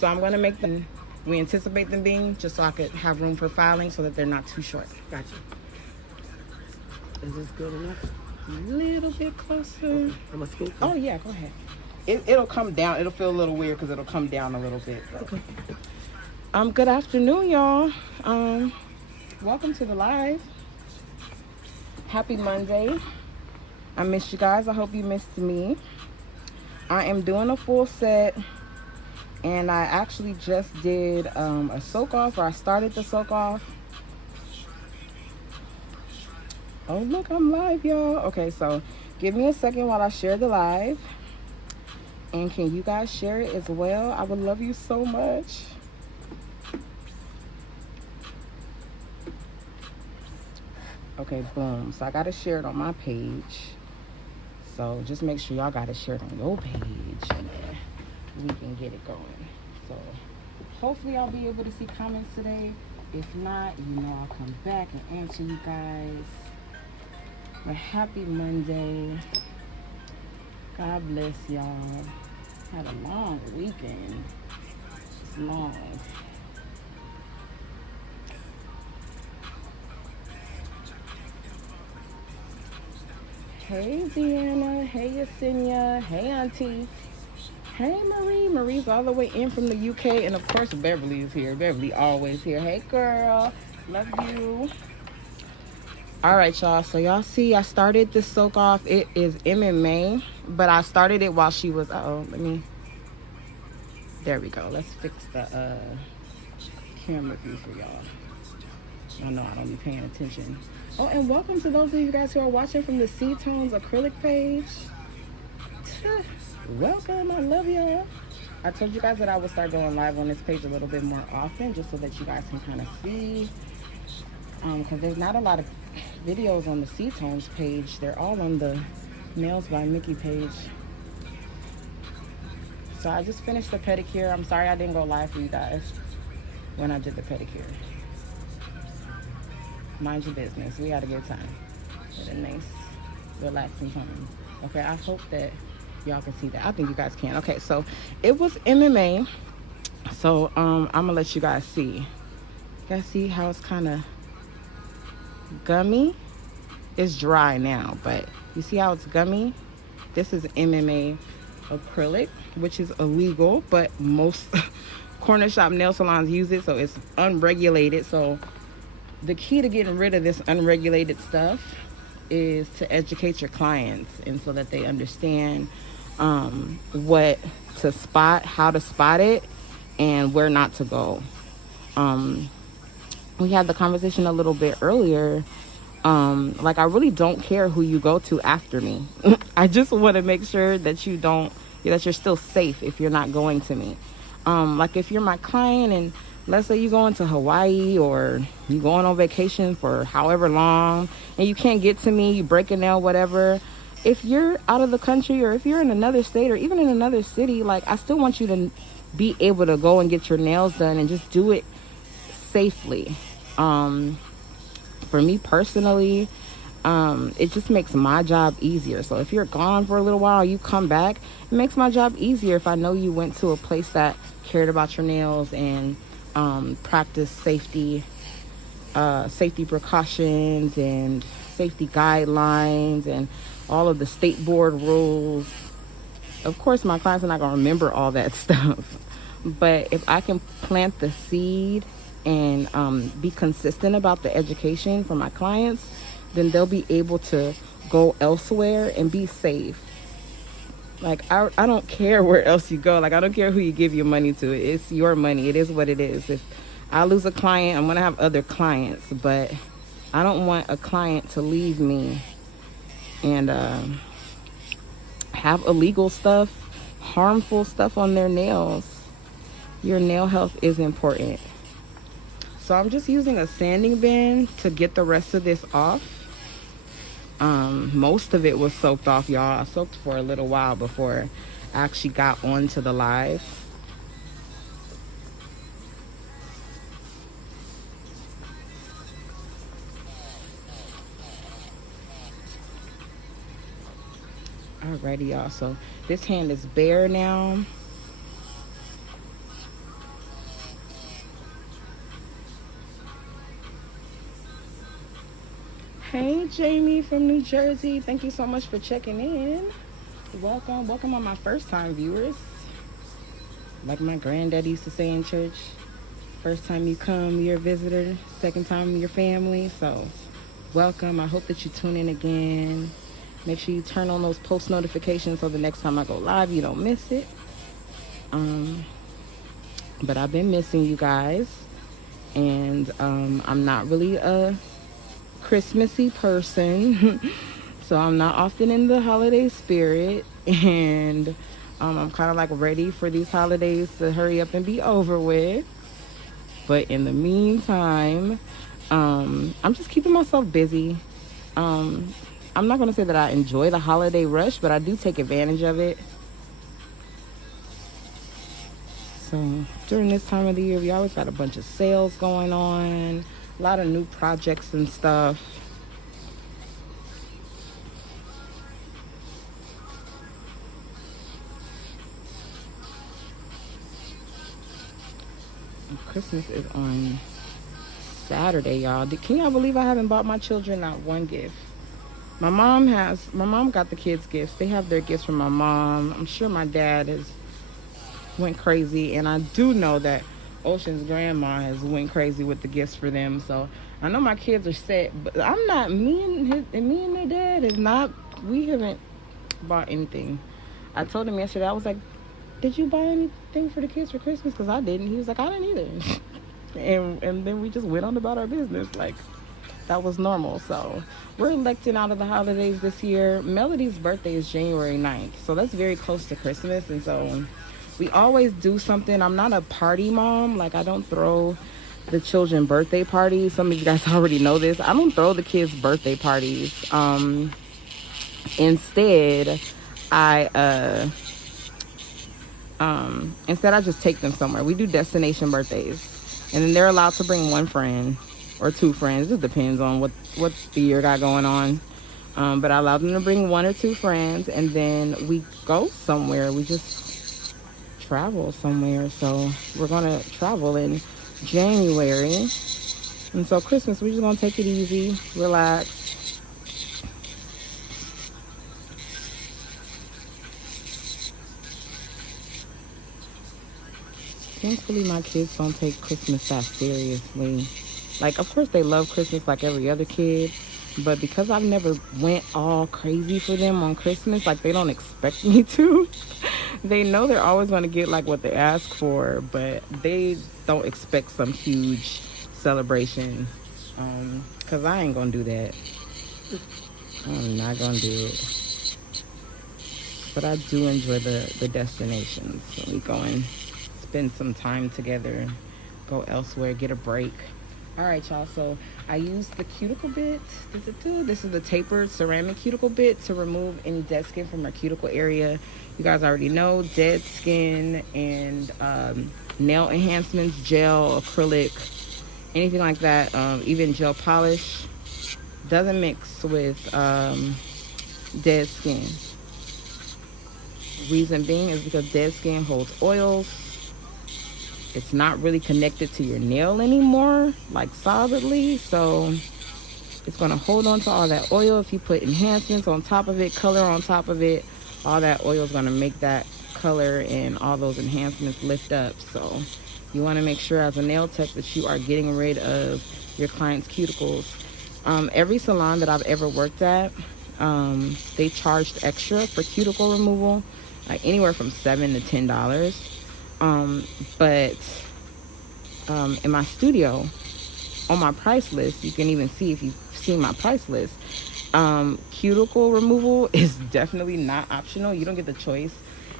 So I'm going to make them, we anticipate them being, just so I could have room for filing so that they're not too short. Gotcha. Is this good enough? A little bit closer. Okay. I'm going to scoop. Oh, yeah, go ahead. It'll come down. It'll feel a little weird because it'll come down a little bit. Okay. Good afternoon, y'all. Welcome to the live. Happy Monday. I missed you guys. I hope you missed me. I am doing a full set, and I actually just did a soak off, or I started the soak off. Oh, look, I'm live, y'all. Okay, so give me a second while I share the live. And can you guys share it as well? I would love you so much. Okay, boom. So I got to share it on my page. So just make sure y'all got to share it on your page, and then we can get it going. So hopefully I'll be able to see comments today. If not, you know I'll come back and answer you guys. But happy Monday. God bless y'all. Had a long weekend. It's long. Hey Deanna. Hey Yesenia. Hey Auntie. Hey Marie. Marie's all the way in from the UK. And of course Beverly is here. Beverly always here. Hey girl. Love you. Alright y'all, so y'all see I started this soak off. It is MMA, but I started it while she was, there we go. Let's fix the camera view for y'all. I know I don't be paying attention. Oh, and welcome to those of you guys who are watching from the Sea Tones acrylic page. Welcome, I love y'all. I told you guys that I would start going live on this page a little bit more often, just so that you guys can kind of see. Because there's not a lot of videos on the Sea Tones page. They're all on the Nails by Mickey page. So I just finished the pedicure. I'm sorry I didn't go live for you guys when I did the pedicure. Mind your business. We had a good time. With a nice, relaxing time. Okay, I hope that y'all can see that. I think you guys can. Okay, so it was MMA. So I'm gonna let you guys see. You guys see how it's kind of gummy? It's dry now, but you see how it's gummy? This is MMA acrylic, which is illegal, but most corner shop nail salons use it, so it's unregulated. So the key to getting rid of this unregulated stuff is to educate your clients, and so that they understand what to spot, how to spot it, and where not to go. We had the conversation a little bit earlier. Like, I really don't care who you go to after me. I just want to make sure that that you're still safe if you're not going to me. Like, if you're my client and let's say you're going to Hawaii or you're going on vacation for however long and you can't get to me, you break a nail, whatever. If you're out of the country or if you're in another state or even in another city, like, I still want you to be able to go and get your nails done and just do it safely. For me personally, it just makes my job easier. So if you're gone for a little while, you come back, it makes my job easier if I know you went to a place that cared about your nails and practiced safety precautions and safety guidelines and all of the state board rules. Of course, my clients are not going to remember all that stuff, but if I can plant the seed and be consistent about the education for my clients, then they'll be able to go elsewhere and be safe. Like, I don't care where else you go. Like, I don't care who you give your money to. It's your money. It is what it is. If I lose a client, I'm going to have other clients, but I don't want a client to leave me and have illegal stuff, harmful stuff on their nails. Your nail health is important. So I'm just using a sanding bin to get the rest of this off. Most of it was soaked off, y'all. I soaked for a little while before I actually got onto the live. Alrighty, y'all. So this hand is bare now. Hey, Jamie from New Jersey. Thank you so much for checking in. Welcome on my first time viewers. Like my granddad used to say in church, first time you come, you're a visitor. Second time, you're family. So, welcome. I hope that you tune in again. Make sure you turn on those post notifications so the next time I go live, you don't miss it. But I've been missing you guys. And I'm not really a Christmassy person. So I'm not often in the holiday spirit. And I'm kind of like ready for these holidays to hurry up and be over with. But in the meantime, I'm just keeping myself busy. I'm not going to say that I enjoy the holiday rush, but I do take advantage of it. So during this time of the year, we always got a bunch of sales going on, a lot of new projects and stuff. Christmas is on Saturday, y'all. Can y'all believe I haven't bought my children not one gift? My mom got the kids gifts. They have their gifts from my mom. I'm sure my dad went crazy, and I do know that Ocean's grandma has went crazy with the gifts for them. So I know my kids are set, but I'm not. Me and their dad is not. We haven't bought anything. I told him yesterday. I was like, "Did you buy anything for the kids for Christmas?" Because I didn't. He was like, "I didn't either." and then we just went on about our business like that was normal. So we're electing out of the holidays this year. Melody's birthday is January 9th, so that's very close to Christmas, and so we always do something. I'm not a party mom. Like, I don't throw the children birthday parties. Some of you guys already know this. I don't throw the kids birthday parties. Instead I just take them somewhere. We do destination birthdays, and then they're allowed to bring one friend or two friends. It depends on what the year got going on. But I allow them to bring one or two friends, and then we go somewhere. We just travel somewhere. So we're gonna travel in January, and so Christmas we're just gonna take it easy, relax. Thankfully, my kids don't take Christmas that seriously. Like, of course, they love Christmas like every other kid. But because I've never went all crazy for them on Christmas, like, they don't expect me to. They know they're always going to get, like, what they ask for. But they don't expect some huge celebration. Because I ain't going to do that. I'm not going to do it. But I do enjoy the destinations. So we go and spend some time together, go elsewhere, get a break. All right, y'all, so I used the Cuticle Bit. This is the tapered ceramic Cuticle Bit to remove any dead skin from our cuticle area. You guys already know dead skin and nail enhancements, gel, acrylic, anything like that, even gel polish doesn't mix with dead skin. Reason being is because dead skin holds oils. It's not really connected to your nail anymore, like solidly, so it's going to hold on to all that oil. If you put enhancements on top of it, color on top of it, all that oil is going to make that color and all those enhancements lift up. So you want to make sure as a nail tech that you are getting rid of your client's cuticles. Every salon that I've ever worked at, they charged extra for cuticle removal, like anywhere from $7 to $10. But in my studio, on my price list, you can even see if you've seen my price list, cuticle removal is definitely not optional. You don't get the choice.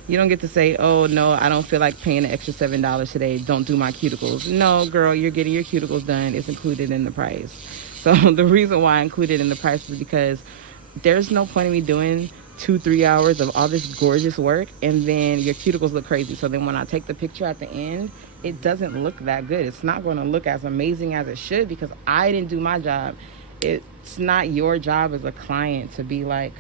You don't get to say, oh no, I don't feel like paying the extra $7 today, don't do my cuticles. No, girl, you're getting your cuticles done. It's included in the price. So the reason why I include it in the price is because there's no point in me doing 2-3 hours of all this gorgeous work and then your cuticles look crazy. So then when I take the picture at the end, it doesn't look that good. It's not going to look as amazing as it should because I didn't do my job. It's not your job as a client to be like,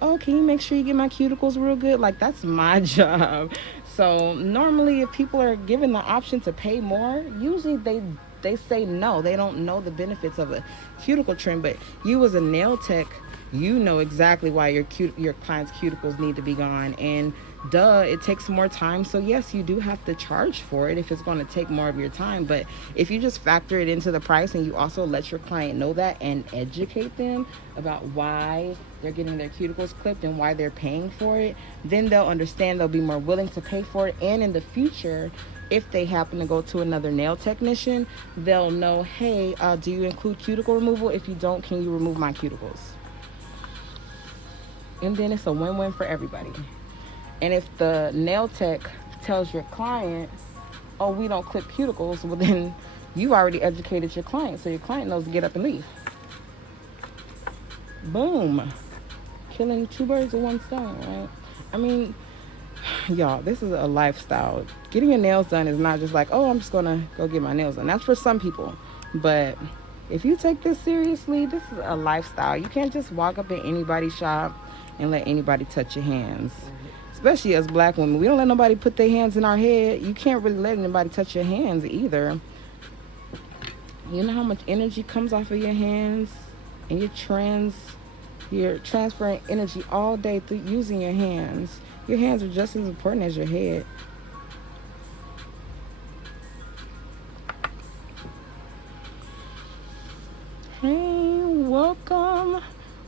oh, can you make sure you get my cuticles real good? Like, that's my job. So normally if people are given the option to pay more, usually they they say no. They don't know the benefits of a cuticle trim. But you as a nail tech, you know exactly why your client's cuticles need to be gone. And duh, it takes more time. So yes, you do have to charge for it if it's going to take more of your time. But if you just factor it into the price and you also let your client know that and educate them about why they're getting their cuticles clipped and why they're paying for it, then they'll understand. They'll be more willing to pay for it. And in the future, if they happen to go to another nail technician, they'll know, hey, do you include cuticle removal? If you don't, can you remove my cuticles? And then it's a win-win for everybody. And if the nail tech tells your client, oh, we don't clip cuticles, well, then you already educated your client, so your client knows to get up and leave. Boom. Killing two birds with one stone, right? I mean, y'all, this is a lifestyle. Getting your nails done is not just like, oh, I'm just going to go get my nails done. That's for some people. But if you take this seriously, this is a lifestyle. You can't just walk up in anybody's shop and let anybody touch your hands. Especially as black women, we don't let nobody put their hands in our head. You can't really let anybody touch your hands either. You know how much energy comes off of your hands, and you're transferring energy all day through using your hands. Your hands are just as important as your head. Hey, welcome.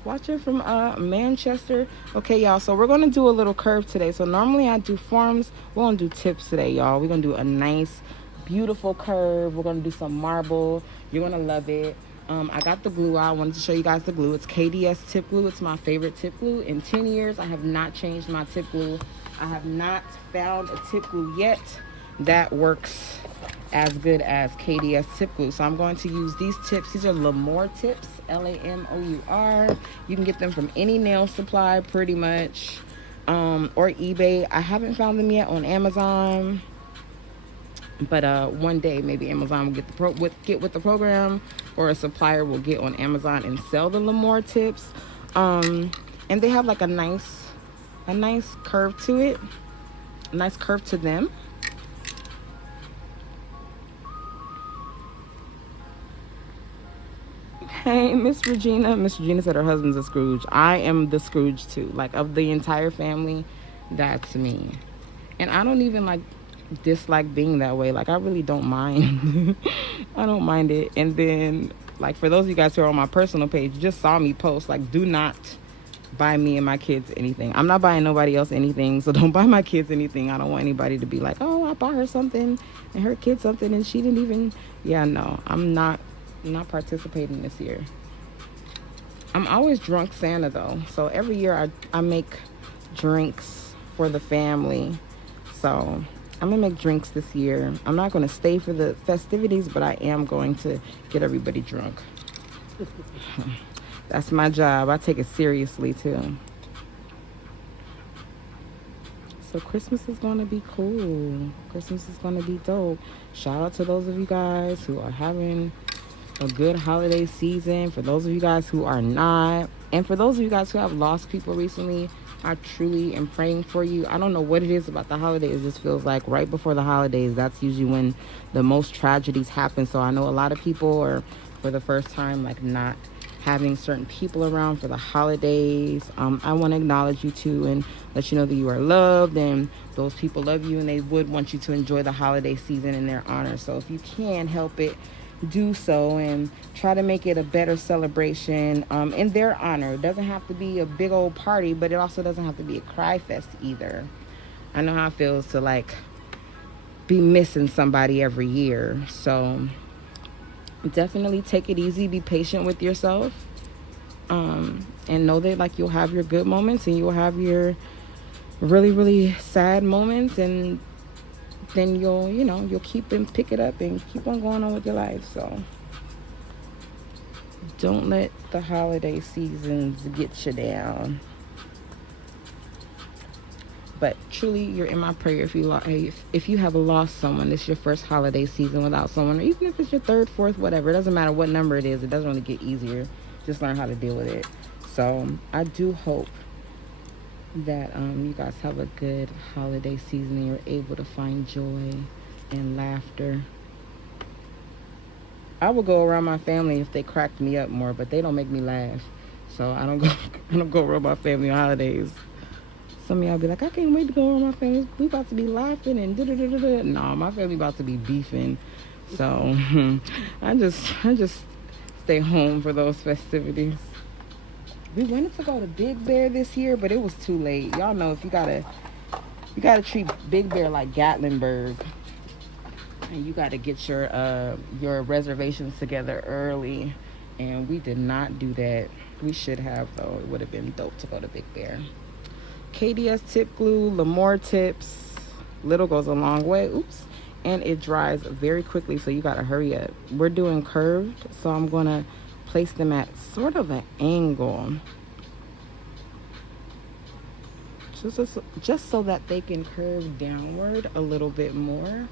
Watching from Manchester. Okay, y'all, so we're going to do a little curve today. So normally I do forms. We're going to do tips today, y'all. We're going to do a nice, beautiful curve. We're going to do some marble. You're going to love it. I got the glue out. I wanted to show you guys the glue. It's KDS tip glue. It's my favorite tip glue. In 10 years, I have not changed my tip glue. I have not found a tip glue yet that works as good as KDS tip glue. So I'm going to use these tips. These are Lamour tips, Lamour. You can get them from any nail supply pretty much, or eBay. I haven't found them yet on Amazon, but one day maybe Amazon will get with the program, or a supplier will get on Amazon and sell the Lamour tips. And they have like a nice curve to it, a nice curve to them. Hey, Miss Regina. Miss Regina said her husband's a Scrooge. I am the Scrooge too. Like, of the entire family, that's me. And I don't even like dislike being that way. Like, I really don't mind. I don't mind it. And then, like, for those of you guys who are on my personal page, just saw me post, like, do not buy me and my kids anything. I'm not buying nobody else anything, so don't buy my kids anything. I don't want anybody to be like, oh, I bought her something and her kid something and she didn't even. Yeah, no, I'm not participating this year. I'm always drunk Santa though, so every year I make drinks for the family. So I'm gonna make drinks this year. I'm not gonna stay for the festivities, but I am going to get everybody drunk. That's my job. I take it seriously too. So Christmas is gonna be cool. Christmas is gonna be dope. Shout out to those of you guys who are having a good holiday season. For those of you guys who are not, and for those of you guys who have lost people recently, I truly am praying for you. I don't know what it is about the holidays. It just feels like right before the holidays, that's usually when the most tragedies happen. So I know a lot of people are, for the first time, like, not having certain people around for the holidays. I want to acknowledge you too and let you know that you are loved, and those people love you and they would want you to enjoy the holiday season in their honor. So if you can help it, do so and try to make it a better celebration in their honor. It doesn't have to be a big old party, but it also doesn't have to be a cry fest either. I know how it feels to like be missing somebody every year. So definitely take it easy, be patient with yourself, and know that like you'll have your good moments and you'll have your really, really sad moments, and then you'll keep and pick it up and keep on going on with your life. So don't let the holiday seasons get you down. But truly, you're in my prayer if you have lost someone. This is your first holiday season without someone, or even if it's your third, fourth, whatever. It doesn't matter what number it is. It doesn't really get easier. Just learn how to deal with it. So I do hope that you guys have a good holiday season and you're able to find joy and laughter. I would go around my family if they cracked me up more, but they don't make me laugh. So I don't go I don't go around my family on holidays. Some of y'all be like, I can't wait to go around my family. We about to be laughing and da da da da da. No, my family about to be beefing. So I just stay home for those festivities. We wanted to go to Big Bear this year, but it was too late. Y'all know if you gotta treat Big Bear like Gatlinburg, and you gotta get your reservations together early. And we did not do that. We should have though. It would have been dope to go to Big Bear. KDS tip glue, Lemoore tips. Little goes a long way. Oops. And it dries very quickly, so you gotta hurry up. We're doing curved, so I'm gonna place them at sort of an angle, just so that they can curve downward a little bit more.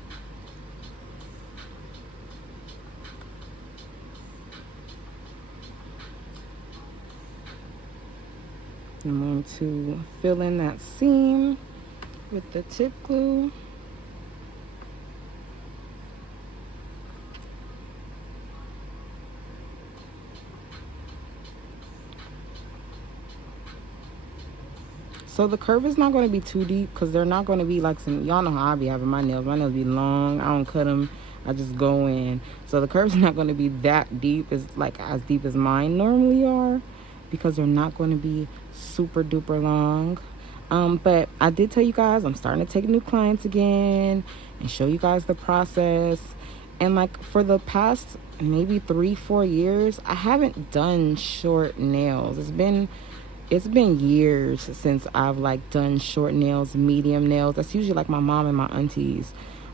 I'm going to fill in that seam with the tip glue. So the curve is not going to be too deep, because they're not going to be like some, y'all know how I be having my nails. My nails be long. I don't cut them. I just go in. So the curve's not going to be that deep, as deep as mine normally are, because they're not going to be super duper long. But I did tell you guys I'm starting to take new clients again and show you guys the process. And like for the past maybe 3-4 years, I haven't done short nails. It's been years since I've like done short nails, medium nails. That's usually like my mom and my aunties.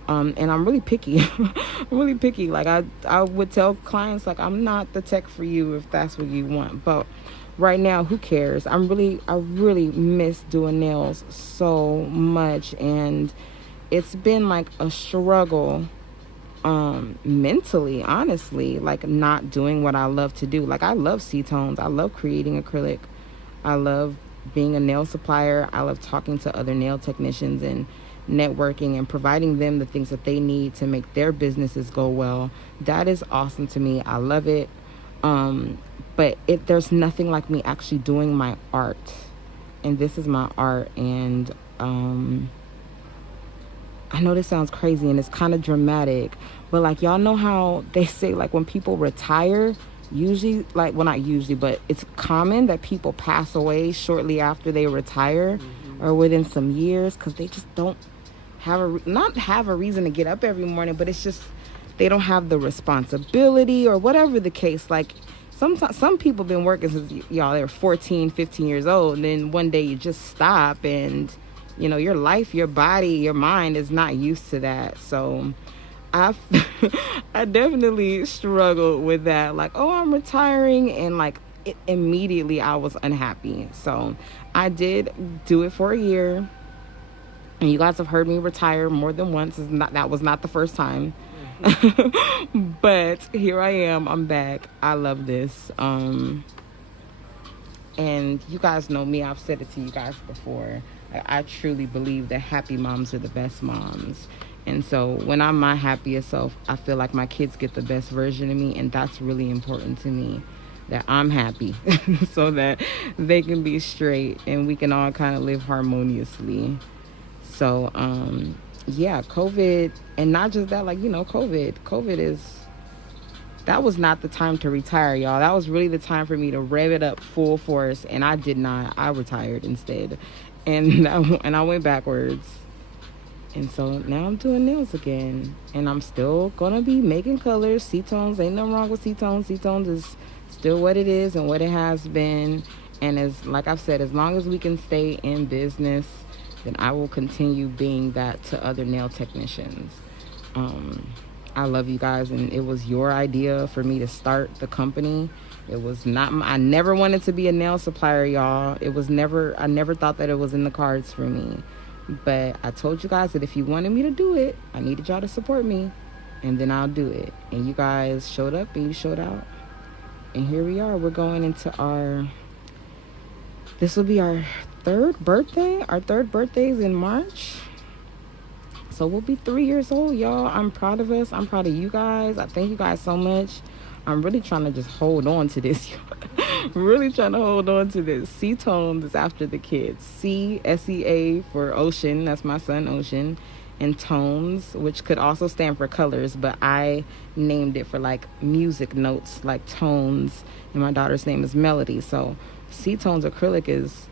And I'm really picky. I'm really picky. Like I would tell clients, like, I'm not the tech for you if that's what you want. But right now, who cares? I really miss doing nails so much. And it's been like a struggle mentally, honestly, like not doing what I love to do. Like I love C-tones. I love creating acrylic. I love being a nail supplier. I love talking to other nail technicians and networking and providing them the things that they need to make their businesses go well. That is awesome to me. I love it. But there's nothing like me actually doing my art. And this is my art. And I know this sounds crazy and it's kind of dramatic, but like y'all know how they say like when people retire, usually, like, well, not usually, but it's common that people pass away shortly after they retire, or within some years, because they just don't have not have a reason to get up every morning, but it's just they don't have the responsibility or whatever the case. Like sometimes some people been working since y'all they're 14, 15 years old, and then one day you just stop, and you know your life, your body, your mind is not used to that. So I definitely struggled with that. Like, oh, I'm retiring, and like immediately I was unhappy. So I did do it for a year, and you guys have heard me retire more than once. That was not the first time. But here I am. I'm back. I love this. And you guys know me. I've said it to you guys before. I truly believe that happy moms are the best moms. And so when I'm my happiest self, I feel like my kids get the best version of me. And that's really important to me, that I'm happy so that they can be straight and we can all kind of live harmoniously. So, yeah, COVID, and not just that, like, you know, that was not the time to retire, y'all. That was really the time for me to rev it up full force. And I did not. I retired instead. And I went backwards. And so now I'm doing nails again. And I'm still going to be making colors, C-tones. Ain't nothing wrong with C-tones. C-tones is still what it is and what it has been. And like I've said, as long as we can stay in business, then I will continue being that to other nail technicians. I love you guys, and it was your idea for me to start the company. It was not, I never wanted to be a nail supplier, y'all. I never thought that it was in the cards for me. But I told you guys that if you wanted me to do it, I needed y'all to support me, and then I'll do it. And you guys showed up and you showed out. And here we are. We're going into this will be our third birthday. Our third birthday is in March. So So we'll be 3 years old, y'all. I'm proud of us. I'm proud of you guys. I thank you guys so much. I'm really trying to just hold on to this. Really trying to hold on to this. Seatones is after the kids. C-S-E-A for Ocean. That's my son, Ocean. And Tones, which could also stand for colors, but I named it for like music notes, like tones. And my daughter's name is Melody. So Seatones acrylic is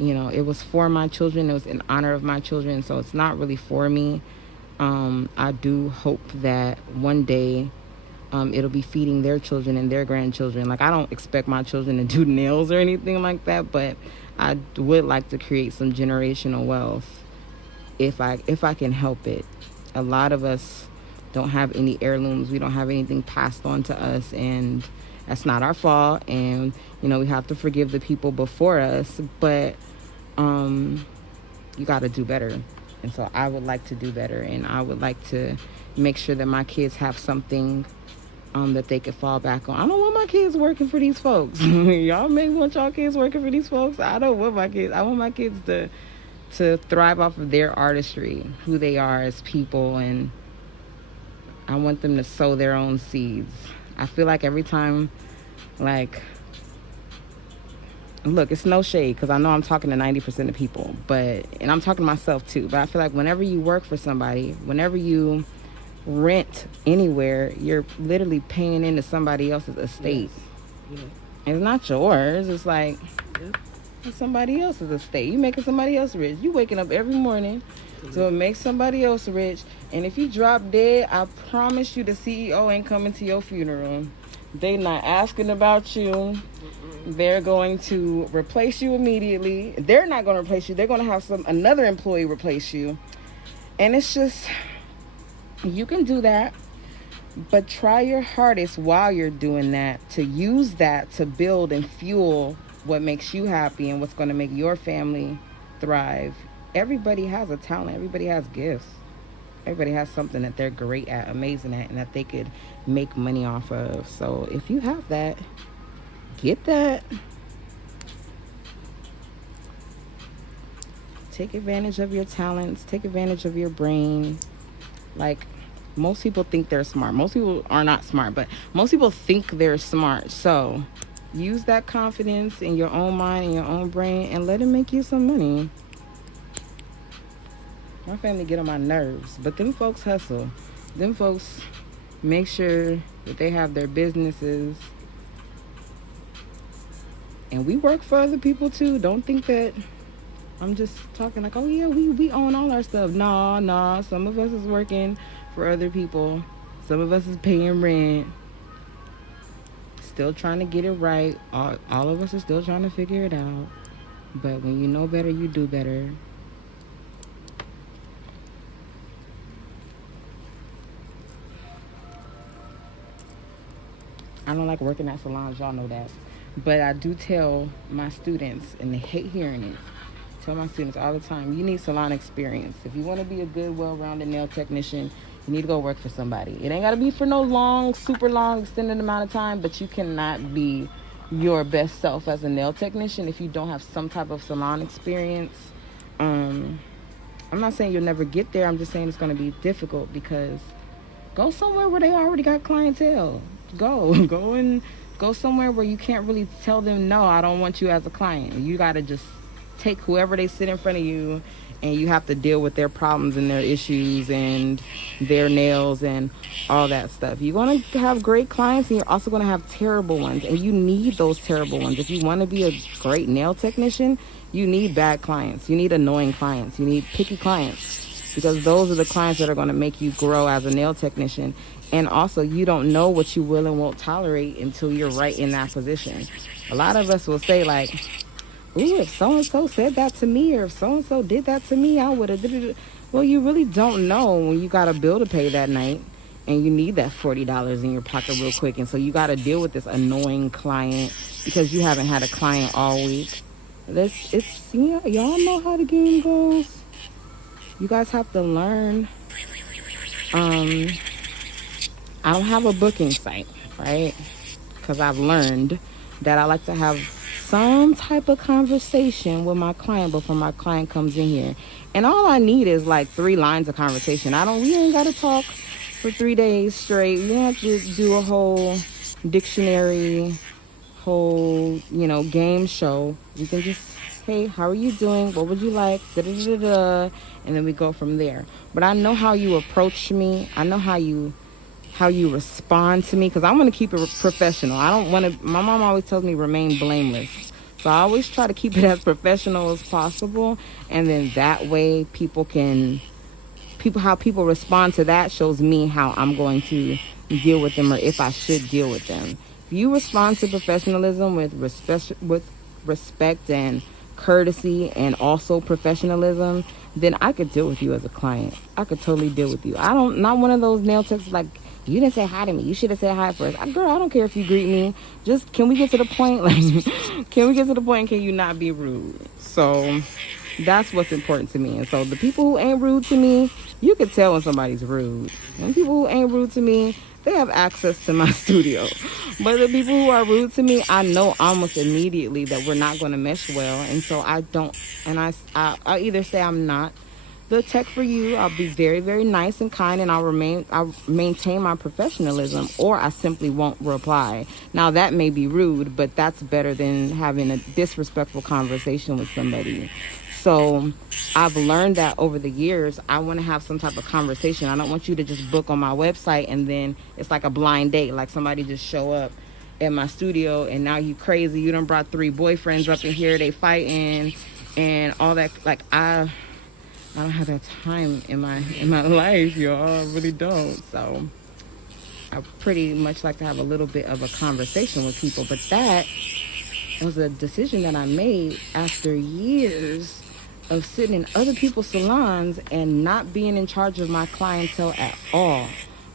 it was for my children. It was in honor of my children. So it's not really for me. I do hope that one day it'll be feeding their children and their grandchildren. Like, I don't expect my children to do nails or anything like that, but I would like to create some generational wealth if I can help it. A lot of us don't have any heirlooms. We don't have anything passed on to us, and that's not our fault. And we have to forgive the people before us, but you got to do better. And so I would like to do better, and I would like to make sure that my kids have something that they could fall back on. I don't want my kids working for these folks. Y'all may want y'all kids working for these folks. I don't want my kids. I want my kids to thrive off of their artistry, who they are as people, and I want them to sow their own seeds. I feel like every time, look, it's no shade, because I know I'm talking to 90% of people, and I'm talking to myself too, but I feel like whenever you work for somebody, whenever you rent anywhere, you're literally paying into somebody else's estate. Yes. Yeah. It's not yours. It's like, it's somebody else's estate. You making somebody else rich. You waking up every morning to make somebody else rich, and if you drop dead, I promise you the CEO ain't coming to your funeral. They not asking about you. They're going to replace you immediately. They're not going to replace you. They're going to have another employee replace you. And it's just, you can do that, but try your hardest while you're doing that to use that to build and fuel what makes you happy and what's going to make your family thrive. Everybody has a talent. Everybody has gifts. Everybody has something that they're great at, amazing at, and that they could make money off of. So if you have that, get that. Take advantage of your talents. Take advantage of your brain. Like, most people think they're smart. Most people are not smart, but most people think they're smart. So use that confidence in your own mind and your own brain and let it make you some money. My family get on my nerves, but them folks hustle. Them folks make sure that they have their businesses. And we work for other people too. Don't think that I'm just talking like, oh yeah, we own all our stuff. Nah. Some of us is working for other people. Some of us is paying rent. Still trying to get it right. All of us are still trying to figure it out. But when you know better, you do better. I don't like working at salons, y'all know that. But I do tell my students, and they hate hearing it, tell my students all the time, you need salon experience. If you want to be a good, well-rounded nail technician, you need to go work for somebody. It ain't got to be for no super long, extended amount of time, but you cannot be your best self as a nail technician if you don't have some type of salon experience. I'm not saying you'll never get there. I'm just saying it's going to be difficult, because go somewhere where they already got clientele. Go somewhere where you can't really tell them, no, I don't want you as a client. You got to just take whoever they sit in front of you, and you have to deal with their problems and their issues and their nails and all that stuff. You're going to have great clients, and you're also going to have terrible ones, and you need those terrible ones. If you want to be a great nail technician, you need bad clients. You need annoying clients. You need picky clients, because those are the clients that are going to make you grow as a nail technician. And also, you don't know what you will and won't tolerate until you're right in that position. A lot of us will say, like, ooh, if so-and-so said that to me, or if so-and-so did that to me, I would have did it. Well, you really don't know when you got a bill to pay that night, and you need that $40 in your pocket real quick. And so you got to deal with this annoying client because you haven't had a client all week. Y'all know how the game goes. You guys have to learn. I don't have a booking site, right? Because I've learned that I like to have some type of conversation with my client before my client comes in here. And all I need is like 3 lines of conversation. We ain't got to talk for 3 days straight. We don't have to do a whole dictionary, whole, game show. We can just, hey, how are you doing? What would you like? Da-da-da-da. And then we go from there. But I know how you approach me. I know how you respond to me, because I want to keep it professional. I don't want to, my mom always tells me remain blameless. So I always try to keep it as professional as possible. And then that way how people respond to that shows me how I'm going to deal with them, or if I should deal with them. If you respond to professionalism with respect and courtesy and also professionalism, then I could deal with you as a client. I could totally deal with you. Not one of those nail techs like, you didn't say hi to me. You should have said hi first. Girl, I don't care if you greet me. Just, can we get to the point? Can we get to the point? Can you not be rude? So that's what's important to me. And so the people who ain't rude to me, you can tell when somebody's rude. And people who ain't rude to me, they have access to my studio. But the people who are rude to me, I know almost immediately that we're not going to mesh well. And so I either say I'm not the tech for you, I'll be very, very nice and kind, and I'll maintain my professionalism, or I simply won't reply. Now that may be rude, but that's better than having a disrespectful conversation with somebody. So I've learned that over the years. I want to have some type of conversation. I don't want you to just book on my website and then it's like a blind date, like somebody just show up at my studio and now you crazy, you done brought 3 boyfriends up in here, they fighting and all that. Like I don't have that time in my life, y'all. I really don't. So I pretty much like to have a little bit of a conversation with people. But that was a decision that I made after years of sitting in other people's salons and not being in charge of my clientele at all.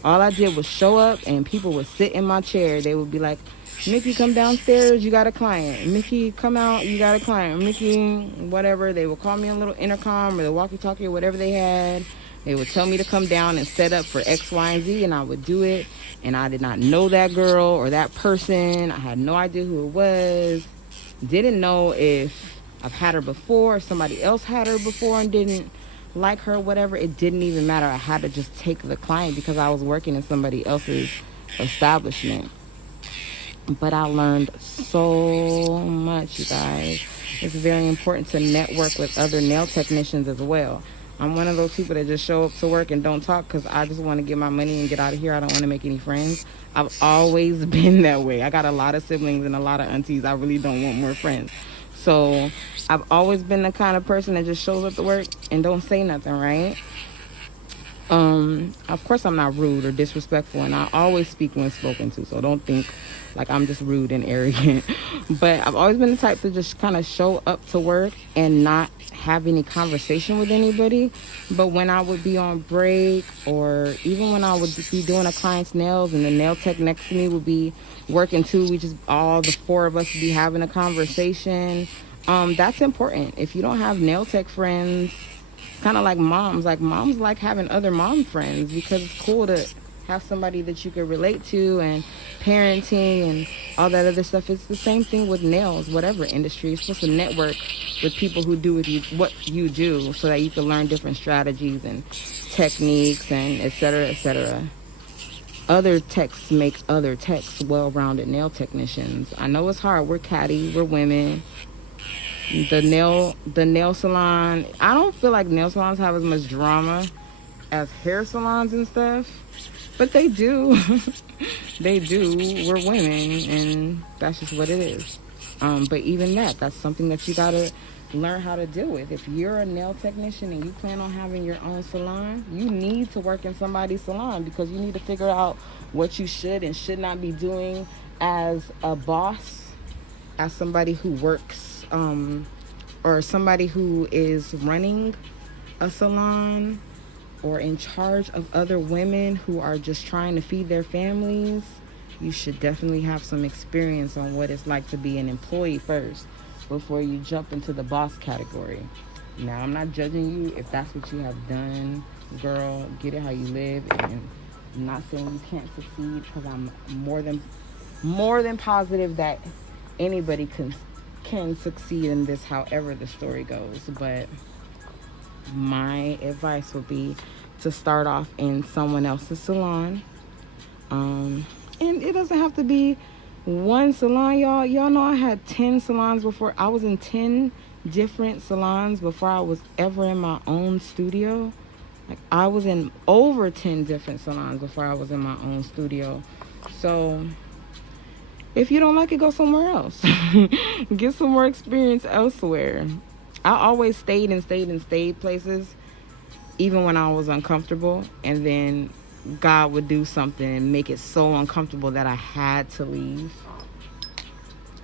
All I did was show up and people would sit in my chair. They would be like, Mickey, come downstairs, you got a client. Mickey, come out, you got a client. Mickey, whatever. They would call me on a little intercom or the walkie-talkie or whatever they had. They would tell me to come down and set up for X, Y, and Z, and I would do it. And I did not know that girl or that person. I had no idea who it was. Didn't know if I've had her before, or somebody else had her before and didn't like her, whatever. It didn't even matter. I had to just take the client because I was working in somebody else's establishment. But I learned so much, you guys. It's very important to network with other nail technicians as well. I'm one of those people that just show up to work and don't talk because I just want to get my money and get out of here. I don't want to make any friends. I've always been that way. I got a lot of siblings and a lot of aunties. I really don't want more friends. So I've always been the kind of person that just shows up to work and don't say nothing, right? Of course I'm not rude or disrespectful, and I always speak when spoken to, so don't think like I'm just rude and arrogant. But I've always been the type to just kind of show up to work and not have any conversation with anybody. But when I would be on break, or even when I would be doing a client's nails and the nail tech next to me would be working too, we just, all the 4 of us would be having a conversation. That's important. If you don't have nail tech friends, kind of like moms like having other mom friends, because it's cool to have somebody that you can relate to, and parenting and all that other stuff. It's the same thing with nails, whatever industry. You're supposed to network with people who do what you do, so that you can learn different strategies and techniques and et cetera, et cetera. Other techs make other techs well-rounded nail technicians. I know it's hard. We're catty. We're women. The nail salon, I don't feel like nail salons have as much drama as hair salons and stuff, but they do. They do. We're women, and that's just what it is. But even that's something that you gotta learn how to deal with. If you're a nail technician and you plan on having your own salon, you need to work in somebody's salon, because you need to figure out what you should and should not be doing as a boss, as somebody who works, or somebody who is running a salon or in charge of other women who are just trying to feed their families. You should definitely have some experience on what it's like to be an employee first before you jump into the boss category. Now, I'm not judging you if that's what you have done. Girl, get it how you live, and I'm not saying you can't succeed, because I'm more than positive that anybody can succeed in this however the story goes, but my advice would be to start off in someone else's salon. And it doesn't have to be one salon, y'all. Y'all know I had 10 salons before. I was in 10 different salons before I was ever in my own studio. Like, I was in over 10 different salons before I was in my own studio. So if you don't like it, go somewhere else. Get some more experience elsewhere. I always stayed places, even when I was uncomfortable. And then God would do something and make it so uncomfortable that I had to leave.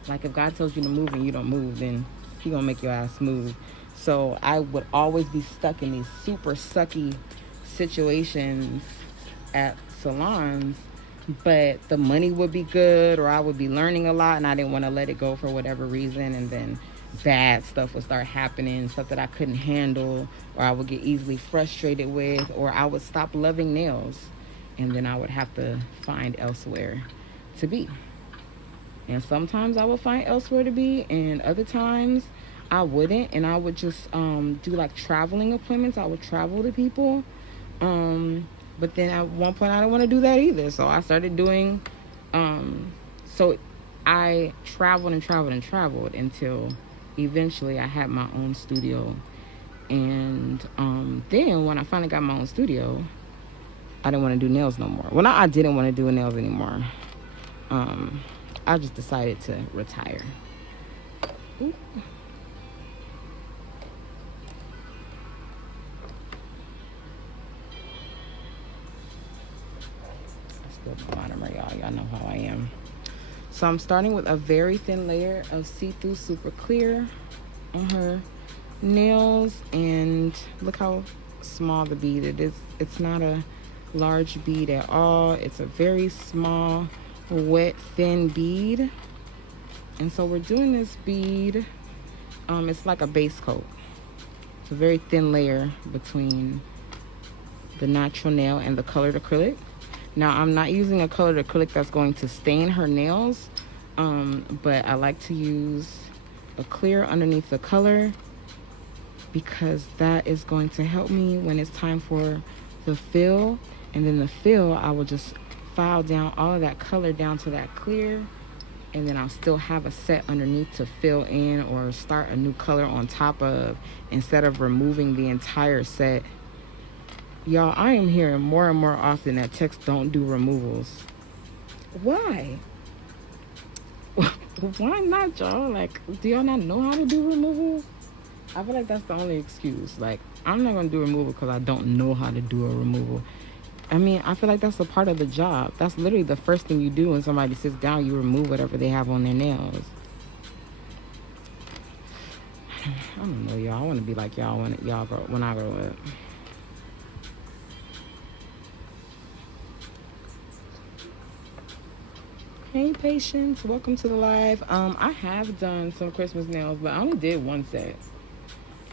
Like, if God tells you to move and you don't move, then He gonna make your ass move. So I would always be stuck in these super sucky situations at salons, but the money would be good, or I would be learning a lot, and I didn't want to let it go for whatever reason. And then bad stuff would start happening, stuff that I couldn't handle, or I would get easily frustrated with, or I would stop loving nails, and then I would have to find elsewhere to be. And sometimes I would find elsewhere to be, and other times I wouldn't, and I would just do like traveling appointments. I would travel to people, but then at one point I didn't want to do that either, so I started doing so I traveled until eventually I had my own studio. And then when I finally got my own studio, I didn't want to do nails no more. Well, I didn't want to do nails anymore. I just decided to retire. Ooh. Y'all know how I am. So I'm starting with a very thin layer of see-through super clear on her nails, and look how small the bead it is. It's not a large bead at all. It's a very small, wet, thin bead. And so we're doing this bead, it's like a base coat. It's a very thin layer between the natural nail and the colored acrylic. Now, I'm not using a colored acrylic that's going to stain her nails, but I like to use a clear underneath the color, because that is going to help me when it's time for the fill. And then the fill, I will just file down all of that color down to that clear, and then I'll still have a set underneath to fill in or start a new color on top of, instead of removing the entire set. Y'all, I am hearing more and more often that texts don't do removals. Why? Why not, y'all? Like, do y'all not know how to do removals? I feel like that's the only excuse. Like, I'm not gonna do removal because I don't know how to do a removal. I mean, I feel like that's a part of the job. That's literally the first thing you do when somebody sits down. You remove whatever they have on their nails. I don't know, y'all. I want to be like y'all when I grow up. Hey, Patience, welcome to the live. I have done some Christmas nails, but I only did one set.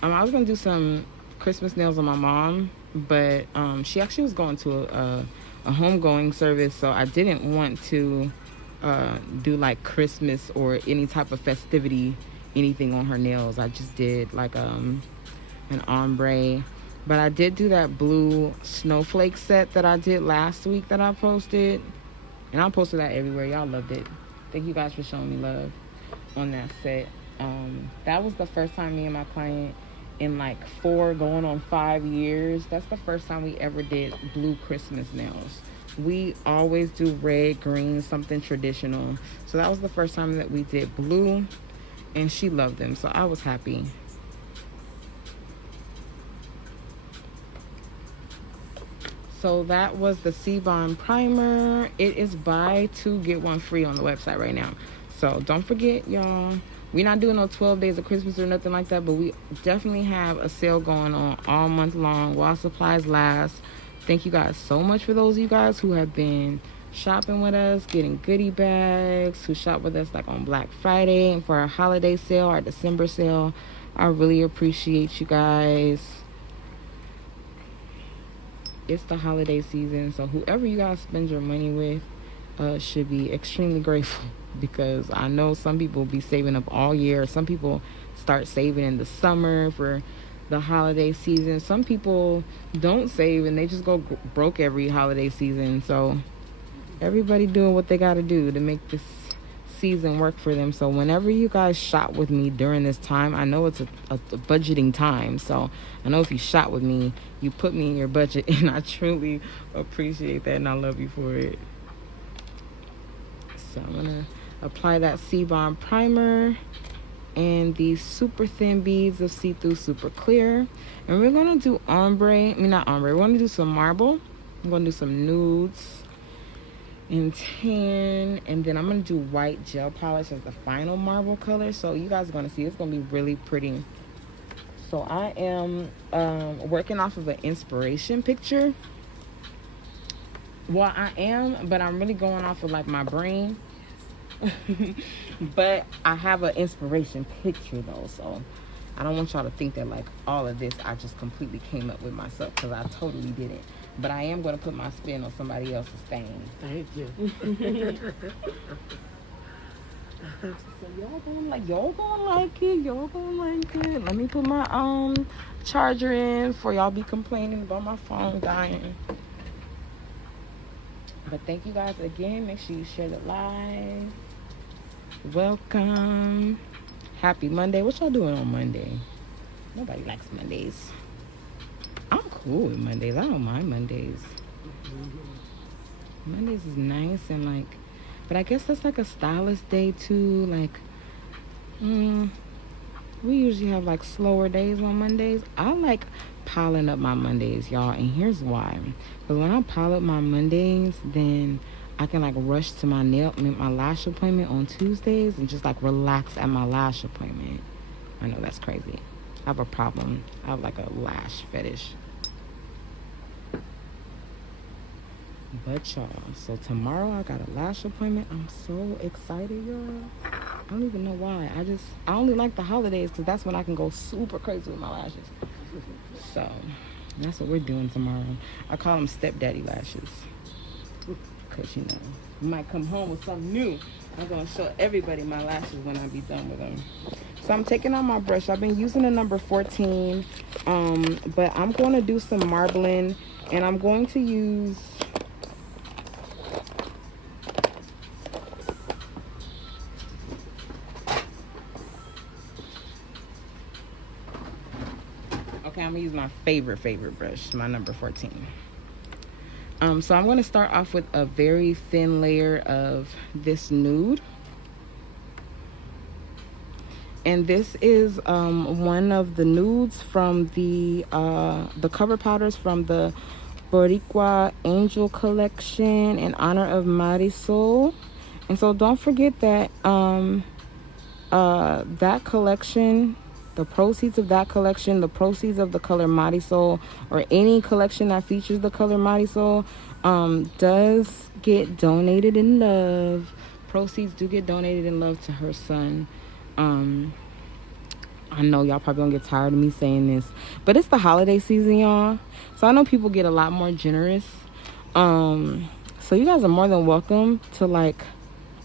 I was gonna do some Christmas nails on my mom, but she actually was going to a homegoing service, so I didn't want to do like Christmas or any type of festivity, anything on her nails. I just did like an ombre. But I did do that blue snowflake set that I did last week that I posted. And I posted that everywhere. Y'all loved it. Thank you guys for showing me love on that set. That was the first time me and my client, in like 4 going on 5 years, that's the first time we ever did blue Christmas nails. We always do red, green, something traditional. So that was the first time that we did blue, and she loved them. So I was happy. So that was the Sebon primer. It is buy 2 get 1 free on the website right now. So don't forget, y'all. We're not doing no 12 days of Christmas or nothing like that, but we definitely have a sale going on all month long while supplies last. Thank you guys so much for those of you guys who have been shopping with us, getting goodie bags, who shop with us like on Black Friday and for our holiday sale, our December sale. I really appreciate you guys. It's the holiday season, so whoever you guys spend your money with should be extremely grateful because I know some people be saving up all year. Some people start saving in the summer for the holiday season. Some people don't save and they just go broke every holiday season. So everybody doing what they got to do to make this season work for them. So whenever you guys shop with me during this time, I know it's a budgeting time, so I know if you shop with me, you put me in your budget, and I truly appreciate that, and I love you for it. So I'm gonna apply that C-Bond primer and these super thin beads of See-Through Super Clear, and we're gonna do not ombre, we're gonna do some marble. I'm gonna do some nudes and tan, and then I'm gonna do white gel polish as the final marble color. So you guys are gonna see it's gonna be really pretty. So I am working off of an inspiration picture. Well, I am, but I'm really going off of like my brain. But I have an inspiration picture though, so I don't want y'all to think that like all of this I just completely came up with myself, because I totally didn't. But I am going to put my spin on somebody else's thing. Thank you. So y'all gonna like it. Y'all gonna like it. Let me put my charger in before y'all be complaining about my phone dying. But thank you guys again. Make sure you share the live. Welcome. Happy Monday. What y'all doing on Monday? Nobody likes Mondays. I'm cool with Mondays. I don't mind Mondays. Mondays is nice and like, but I guess that's like a stylist day too. Like, we usually have like slower days on Mondays. I like piling up my Mondays, y'all, and here's why. Because when I pile up my Mondays, then I can like rush to my lash appointment on Tuesdays and just like relax at my lash appointment. I know that's crazy. I have a problem. I have like a lash fetish. But y'all, so tomorrow I got a lash appointment. I'm so excited, y'all. I don't even know why. I only like the holidays because that's when I can go super crazy with my lashes. So that's what we're doing tomorrow. I call them stepdaddy lashes, because you know, you might come home with something new. I'm gonna show everybody my lashes when I be done with them. So I'm taking out my brush. I've been using the number 14, but I'm going to do some marbling, and I'm going to use I'm gonna use my favorite brush, my number 14. So I'm going to start off with a very thin layer of this nude. And this is one of the nudes from the cover powders from the Boricua Angel collection in honor of Marisol. And so don't forget that that collection, the proceeds of that collection, the proceeds of the color Marisol, or any collection that features the color Marisol, does get donated in love. Proceeds do get donated in love to her son. I know y'all probably gonna get tired of me saying this, but it's the holiday season, y'all. So I know people get a lot more generous. So you guys are more than welcome to like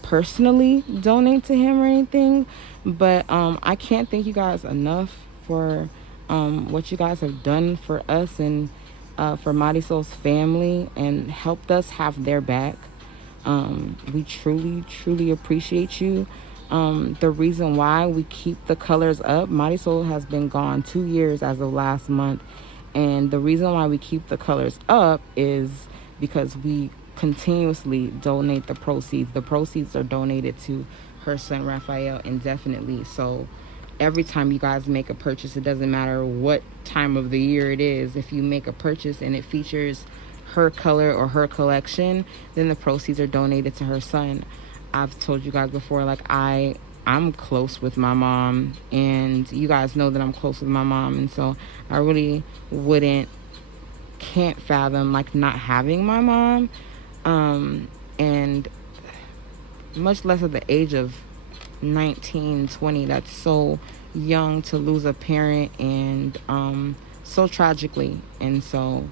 personally donate to him or anything, but I can't thank you guys enough for what you guys have done for us and for Marisol's family, and helped us have their back. We truly appreciate you. The reason why we keep the colors up, Marisol has been gone 2 years as of last month, and the reason why we keep the colors up is because we continuously donate the proceeds. The proceeds are donated to her son Raphael indefinitely. So every time you guys make a purchase, it doesn't matter what time of the year it is, if you make a purchase and it features her color or her collection, then the proceeds are donated to her son. I've told you guys before, like I'm close with my mom, and you guys know that I'm close with my mom, and so I really can't fathom like not having my mom, and much less at the age of 19, 20. That's so young to lose a parent, and so tragically. And so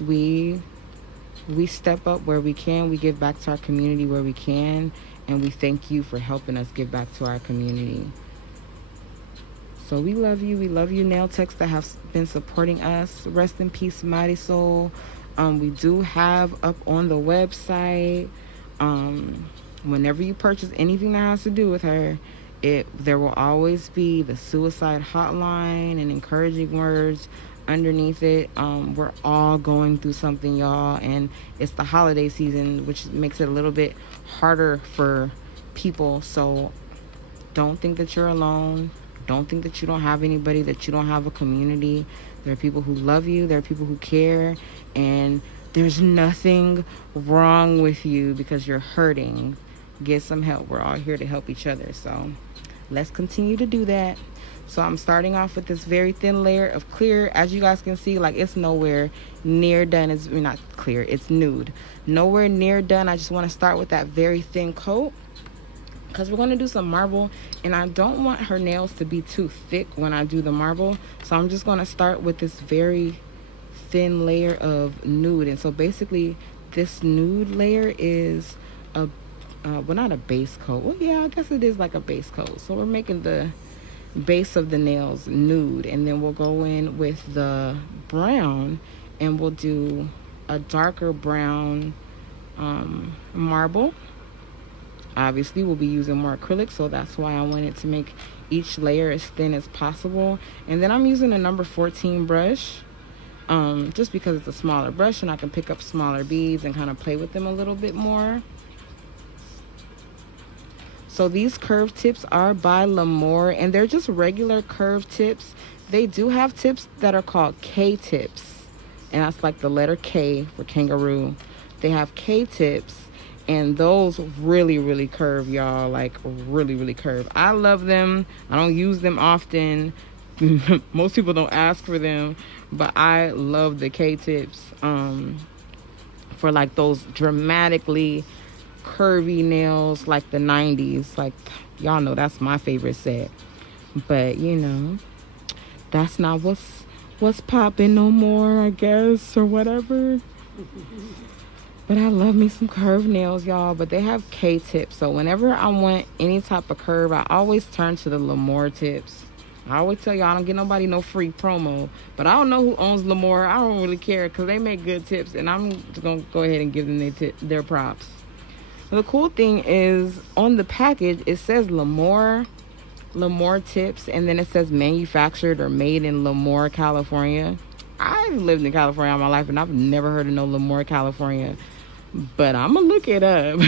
we We step up where we can. We give back to our community where we can. And we thank you for helping us give back to our community. So we love you. We love you, nail techs that have been supporting us. Rest in peace, Mighty Soul. We do have up on the website, whenever you purchase anything that has to do with her, there will always be the suicide hotline and encouraging words underneath it. We're all going through something, y'all, and it's the holiday season, which makes it a little bit harder for people. So don't think that you're alone. Don't think that you don't have anybody, that you don't have a community. There are people who love you. There are people who care. And there's nothing wrong with you because you're hurting. Get some help. We're all here to help each other. So let's continue to do that. So I'm starting off with this very thin layer of clear. As you guys can see, like, it's nowhere near done. It's not clear. It's nude. Nowhere near done. I just want to start with that very thin coat, because we're going to do some marble, and I don't want her nails to be too thick when I do the marble. So I'm just going to start with this very thin layer of nude. And so basically this nude layer is well, not a base coat. Well, yeah, I guess it is like a base coat. So we're making the base of the nails nude, and then we'll go in with the brown, and we'll do a darker brown marble. Obviously, we'll be using more acrylic, so that's why I wanted to make each layer as thin as possible. And then I'm using a number 14 brush, just because it's a smaller brush and I can pick up smaller beads and kind of play with them a little bit more. So these curved tips are by L'Amour, and they're just regular curved tips. They do have tips that are called K tips, and that's like the letter K for kangaroo. They have K tips, and those really curve, y'all. Like, really curve. I love them. I don't use them often. Most people don't ask for them, but I love the K tips for like those dramatically curvy nails, like the 90s. Like, y'all know that's my favorite set. But you know, that's not what's popping no more, I guess, or whatever. But I love me some curved nails, y'all. But they have K tips, so whenever I want any type of curve, I always turn to the L'Amour tips. I always tell y'all, I don't get nobody no free promo, but I don't know who owns L'Amour. I don't really care, because they make good tips, and I'm just gonna go ahead and give them their props. The cool thing is, on the package it says L'Amour tips, and then it says manufactured or made in L'Amour, California. I've lived in California all my life, and I've never heard of no L'Amour, California. But I'm gonna look it up.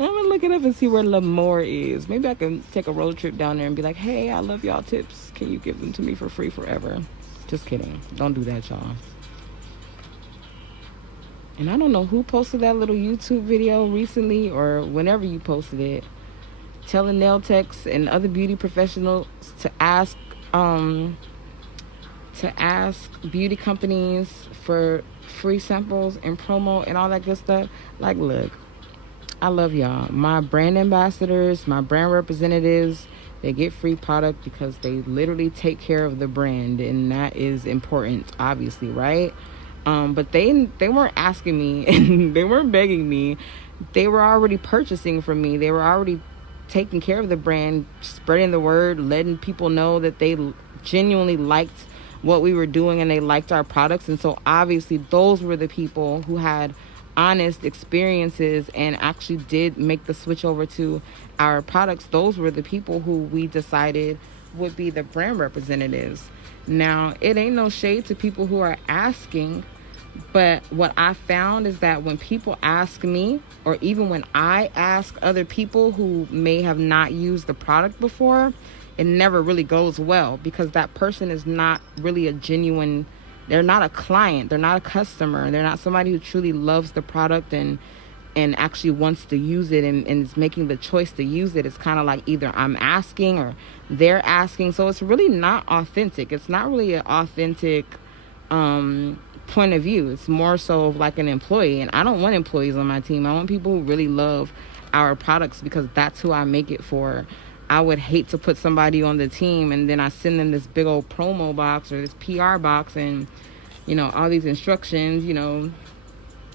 I'm gonna look it up and see where L'Amour is. Maybe I can take a road trip down there and be like, hey, I love y'all tips. Can you give them to me for free forever? Just kidding. Don't do that, y'all. And I don't know who posted that little YouTube video recently, or whenever you posted it, telling nail techs and other beauty professionals to ask beauty companies for free samples and promo and all that good stuff. Like, look, I love y'all. My brand ambassadors, my brand representatives, they get free product because they literally take care of the brand, and that is important, obviously, right? But they weren't asking me, and they weren't begging me. They were already purchasing from me. They were already taking care of the brand, spreading the word, letting people know that they genuinely liked what we were doing and they liked our products. And so obviously those were the people who had honest experiences and actually did make the switch over to our products. Those were the people who we decided would be the brand representatives. Now, it ain't no shade to people who are asking, but what I found is that when people ask me, or even when I ask other people who may have not used the product before, it never really goes well, because that person is not really a genuine, they're not a client, they're not a customer, they're not somebody who truly loves the product and actually wants to use it and is making the choice to use it. It's kind of like either I'm asking or they're asking. So it's really not authentic. It's not really an authentic point of view. It's more so of like an employee, and I don't want employees on my team. I want people who really love our products, because that's who I make it for. I would hate to put somebody on the team and then I send them this big old promo box or this PR box and, you know, all these instructions, you know,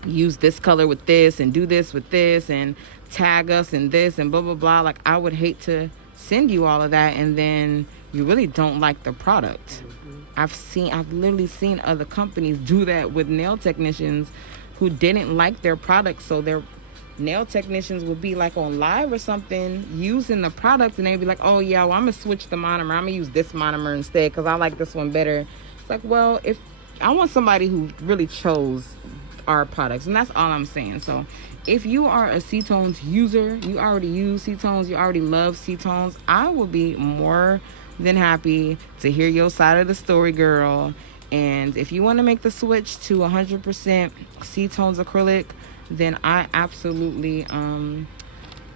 use this color with this and do this with this and tag us in this and blah blah blah. Like, I would hate to send you all of that and then you really don't like the product. I've literally seen other companies do that with nail technicians who didn't like their product, so their nail technicians will be like on live or something using the product, and they'd be like, oh yeah, well, I'm gonna switch the monomer, I'm gonna use this monomer instead because I like this one better. It's like, well, if I want somebody who really chose our products, and that's all I'm saying. So if you are a Cetones user, you already use Cetones, you already love Cetones, I will be more than happy to hear your side of the story, girl. And if you want to make the switch to 100% Cetones acrylic, then I absolutely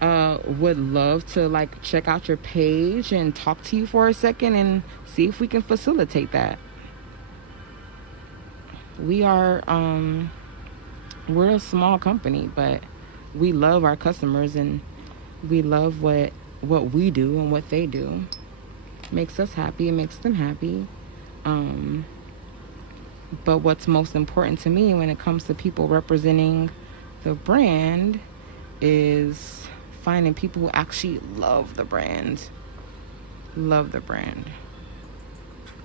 would love to like check out your page and talk to you for a second and see if we can facilitate that. We are we're a small company, but we love our customers and we love what we do and what they do. It makes us happy, it makes them happy. But what's most important to me when it comes to people representing the brand is finding people who actually love the brand.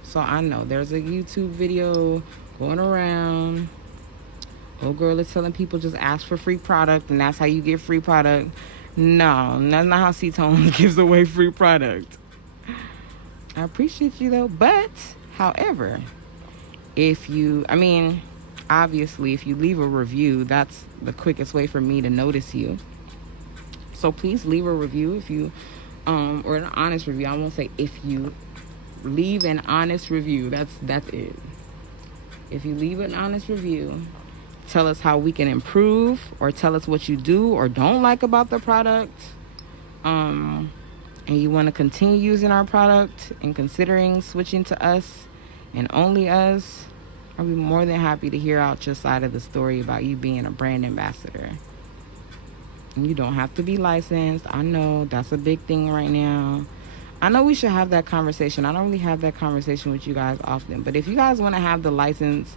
So I know there's a YouTube video going around. Old girl is telling people just ask for free product and that's how you get free product. No, that's not how Cetones gives away free product. I appreciate you though, but however, obviously if you leave a review, that's the quickest way for me to notice you. So please leave a review if you or an honest review. I won't say if you leave an honest review. That's it. If you leave an honest review, tell us how we can improve, or tell us what you do or don't like about the product. And you want to continue using our product and considering switching to us and only us, I'll be more than happy to hear out your side of the story about you being a brand ambassador. And you don't have to be licensed. I know that's a big thing right now. I know we should have that conversation. I don't really have that conversation with you guys often. But if you guys want to have the licensed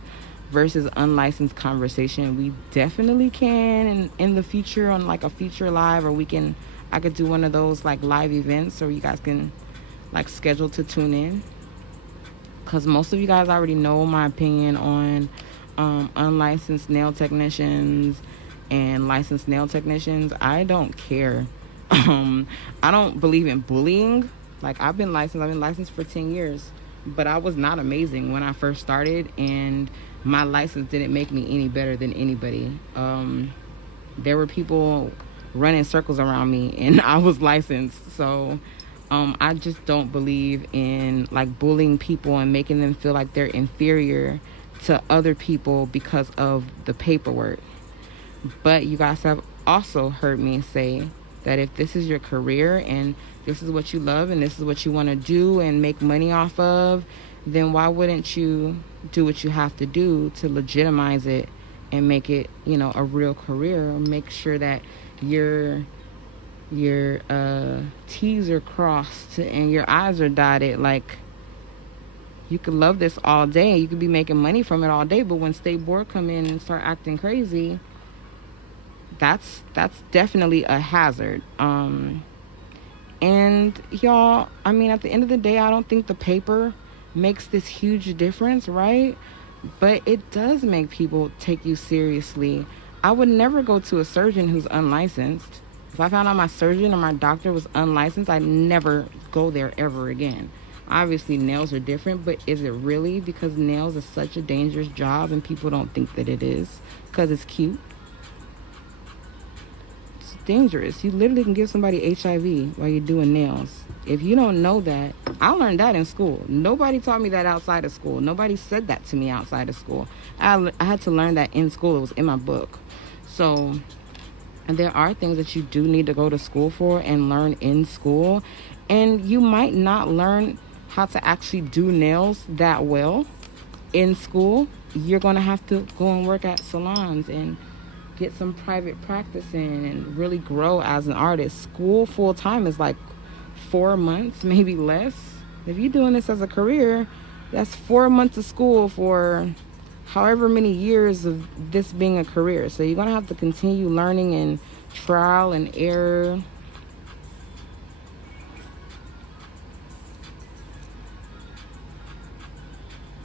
versus unlicensed conversation, we definitely can in the future on like a future live, or I could do one of those like live events so you guys can like schedule to tune in. Because most of you guys already know my opinion on unlicensed nail technicians and licensed nail technicians. I don't care. I don't believe in bullying. Like, I've been licensed for 10 years, but I was not amazing when I first started, and my license didn't make me any better than anybody. There were people running circles around me, and I was licensed. So I just don't believe in like bullying people and making them feel like they're inferior to other people because of the paperwork. But you guys have also heard me say that if this is your career and this is what you love and this is what you want to do and make money off of, then why wouldn't you do what you have to do to legitimize it and make it, a real career, or make sure that your T's are crossed and your I's are dotted. Like, you could love this all day, you could be making money from it all day, but when state board come in and start acting crazy, that's definitely a hazard. And y'all, at the end of the day, I don't think the paper makes this huge difference, right? But it does make people take you seriously. I would never go to a surgeon who's unlicensed. If I found out my surgeon or my doctor was unlicensed, I'd never go there ever again. Obviously, nails are different, but is it really? Because nails is such a dangerous job and people don't think that it is because it's cute. It's dangerous. You literally can give somebody HIV while you're doing nails. If you don't know that, I learned that in school. Nobody taught me that outside of school. Nobody said that to me outside of school. I had to learn that in school. It was in my book. So, and there are things that you do need to go to school for and learn in school. And you might not learn how to actually do nails that well in school. You're going to have to go and work at salons and get some private practice in and really grow as an artist. School full time is like 4 months, maybe less. If you're doing this as a career, that's 4 months of school for however many years of this being a career. So you're going to have to continue learning and trial and error.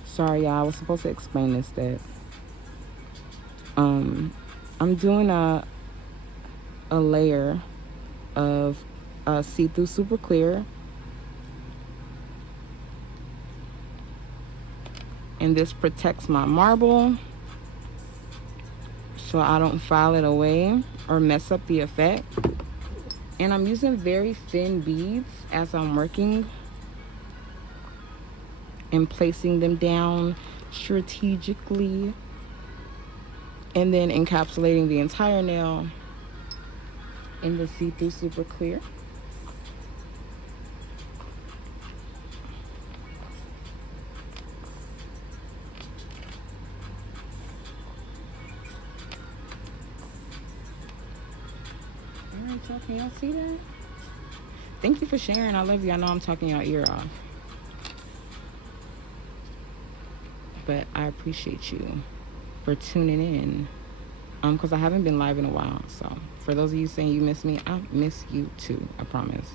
Sorry, y'all. I was supposed to explain this, that I'm doing a layer of see-through super clear, and this protects my marble so I don't file it away or mess up the effect. And I'm using very thin beads as I'm working and placing them down strategically, and then encapsulating the entire nail in the see-through super clear. All right, y'all, can y'all see that? Thank you for sharing. I love you. I know I'm talking your ear off, but I appreciate you for tuning in, because I haven't been live in a while. So for those of you saying you miss me, I miss you too, I promise.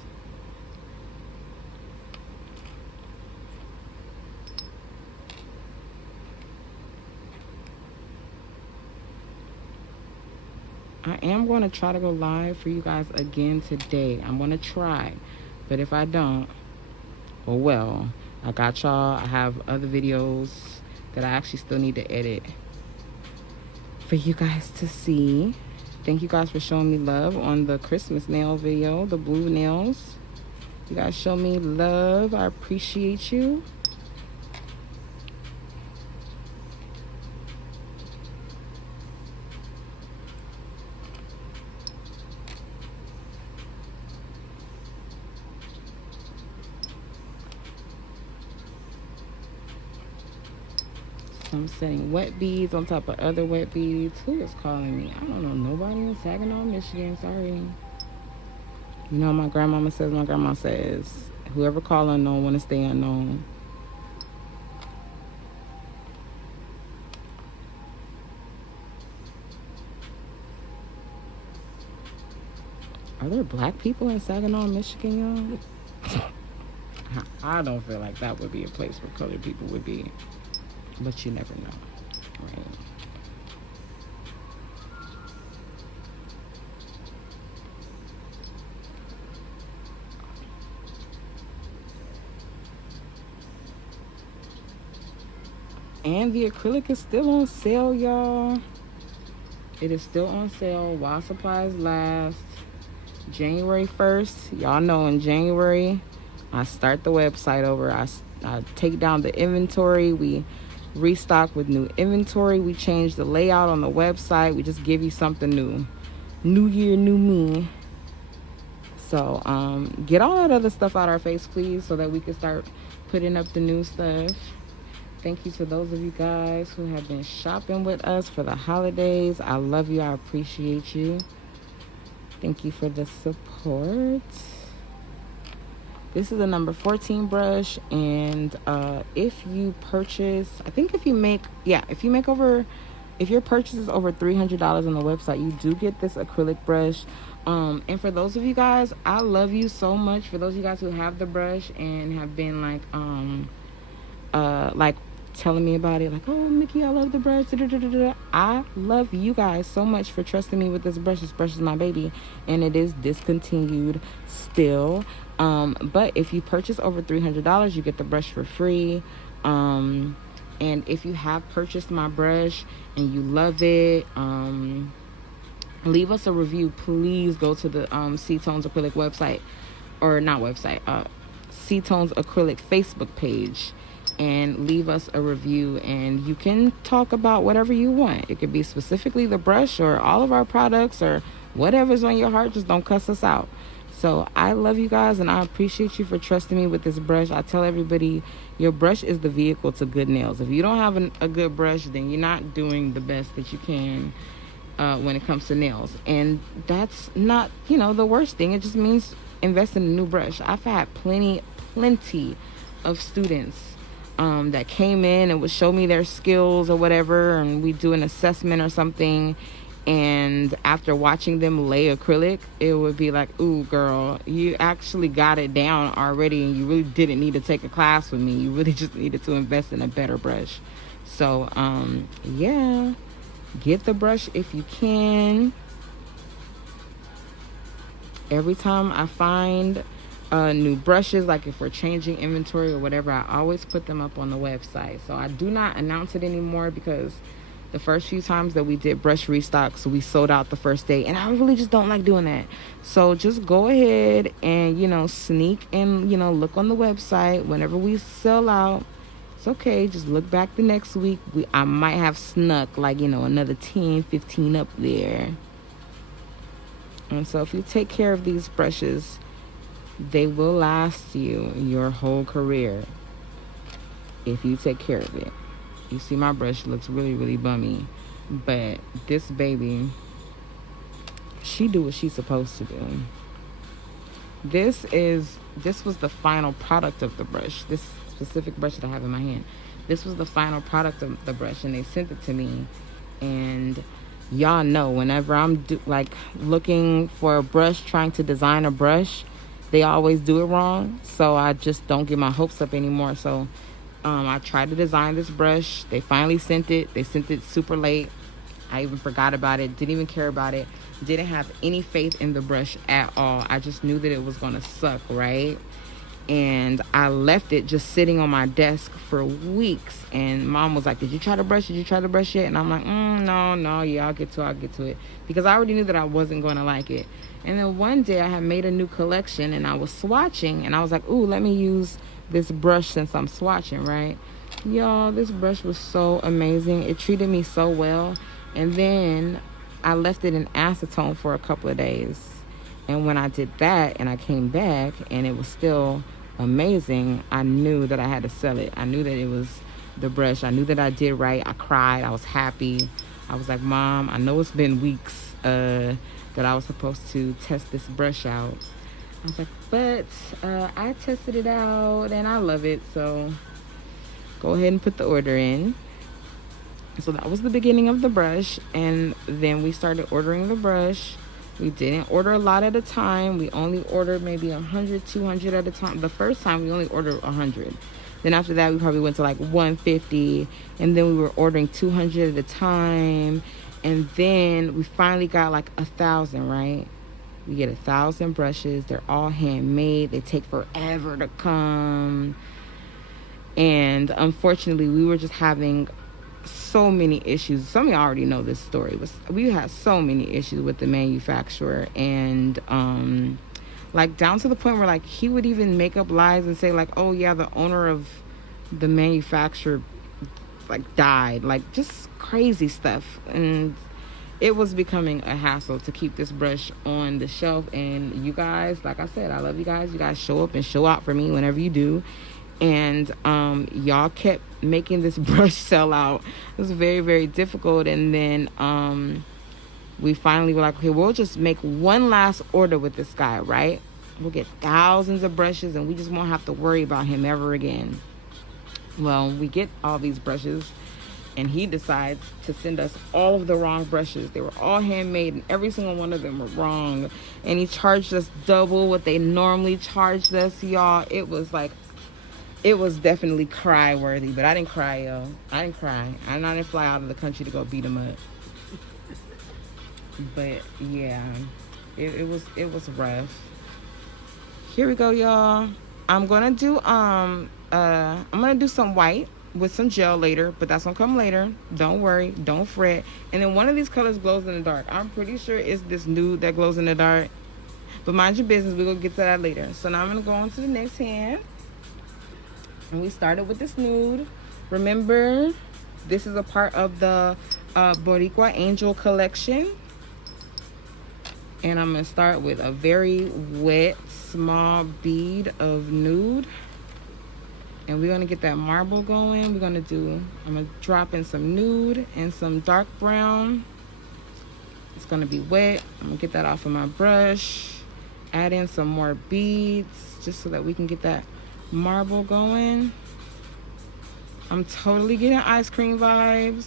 I am going to try to go live for you guys again today. I'm going to try, but if I don't, well, I got y'all. I have other videos that I actually still need to edit for you guys to see. Thank you guys for showing me love on the Christmas nail video, the blue nails. You guys show me love. I appreciate you. I'm setting wet beads on top of other wet beads. Who is calling me? I don't know nobody in Saginaw, Michigan. Sorry. You know my grandmama says, whoever call unknown want to stay unknown. Are there black people in Saginaw, Michigan, y'all? I don't feel like that would be a place where colored people would be. But you never know, right? And the acrylic is still on sale, y'all. It is still on sale while supplies last. January 1st, y'all know in January, I start the website over. I take down the inventory. We restock with new inventory. We change the layout on the website. We just give you something new. New year, new me. So get all that other stuff out our face, please, so that we can start putting up the new stuff. Thank you to those of you guys who have been shopping with us for the holidays. I love you. I appreciate you. Thank you for the support. This is a number 14 brush, and if you purchase, I think if your purchase is over $300 on the website, you do get this acrylic brush. And for those of you guys, I love you so much. For those of you guys who have the brush and have been like telling me about it, like, oh, Mickey, I love the brush. I love you guys so much for trusting me with this brush. This brush is my baby, and it is discontinued still. But if you purchase over $300, you get the brush for free. And if you have purchased my brush and you love it, leave us a review. Please go to the C-Tones Acrylic website, or not website, C-Tones Acrylic Facebook page, and leave us a review, and you can talk about whatever you want. It could be specifically the brush or all of our products or whatever's on your heart. Just don't cuss us out. So I love you guys, and I appreciate you for trusting me with this brush. I tell everybody, your brush is the vehicle to good nails. If you don't have a good brush, then you're not doing the best that you can when it comes to nails. And that's not, the worst thing. It just means invest in a new brush. I've had plenty of students that came in and would show me their skills or whatever, and we do an assessment or something. And after watching them lay acrylic, it would be like, ooh, girl, you actually got it down already, and you really didn't need to take a class with me. You really just needed to invest in a better brush. So, yeah, get the brush if you can. Every time I find new brushes, like if we're changing inventory or whatever, I always put them up on the website. So I do not announce it anymore, because the first few times that we did brush restocks, we sold out the first day, and I really just don't like doing that. So just go ahead and, you know, sneak and, you know, look on the website. Whenever we sell out, it's okay. Just look back the next week. I might have snuck, like, you know, another 10, 15 up there. And so if you take care of these brushes, they will last you your whole career if you take care of it. You see, my brush looks really, really bummy, but this baby, she do what she's supposed to do. This was the final product of the brush. This specific brush that I have in my hand, this was the final product of the brush, and they sent it to me. And y'all know, whenever I'm looking for a brush, trying to design a brush, they always do it wrong. So I just don't get my hopes up anymore. So I tried to design this brush. They finally sent it. They sent it super late. I even forgot about it. Didn't even care about it. Didn't have any faith in the brush at all. I just knew that it was going to suck, right? And I left it just sitting on my desk for weeks. And Mom was like, did you try the brush? Did you try the brush yet? And I'm like, no, yeah, I'll get to it. Because I already knew that I wasn't going to like it. And then one day I had made a new collection, and I was swatching, and I was like, ooh, let me use this brush since I'm swatching, right? Y'all, this brush was so amazing. It treated me so well. And then I left it in acetone for a couple of days. And when I did that and I came back and it was still amazing, I knew that I had to sell it. I knew that it was the brush. I knew that I did right. I cried. I was happy. I was like, Mom, I know it's been weeks that I was supposed to test this brush out. I was like, but I tested it out and I love it, so go ahead and put the order in. So that was the beginning of the brush, and then we started ordering the brush. We didn't order a lot at a time. We only ordered maybe 100, 200 at a time. The first time we only ordered 100. Then after that, we probably went to like 150, and then we were ordering 200 at a time. And then we finally got like 1,000, right? We get 1,000 brushes. They're all handmade. They take forever to come. And unfortunately, we were just having so many issues. Some of y'all already know this story. We had so many issues with the manufacturer, and like down to the point where like he would even make up lies and say like, oh yeah, the owner of the manufacturer like died, like just crazy stuff. And it was becoming a hassle to keep this brush on the shelf. And you guys, like I said, I love you guys. You guys show up and show out for me whenever you do. And y'all kept making this brush sell out. It was very, very difficult. And then we finally were like, okay, we'll just make one last order with this guy, right? We'll get thousands of brushes and we just won't have to worry about him ever again. Well, we get all these brushes, and he decides to send us all of the wrong brushes. They were all handmade, and every single one of them were wrong. And he charged us double what they normally charged us, y'all. It was definitely cry worthy, but I didn't cry, yo. I didn't cry. I didn't fly out of the country to go beat him up. But yeah, it was rough. Here we go, y'all. I'm gonna do some white with some gel later, but that's gonna come later. Don't worry, don't fret. And then one of these colors glows in the dark. I'm pretty sure it's this nude that glows in the dark, but mind your business, we're gonna get to that later. So now I'm gonna go on to the next hand, and we started with this nude. Remember, this is a part of the Boricua Angel collection, and I'm gonna start with a very wet small bead of nude. And we're gonna get that marble going. I'm gonna drop in some nude and some dark brown. It's gonna be wet. I'm gonna get that off of my brush. Add in some more beads just so that we can get that marble going. I'm totally getting ice cream vibes.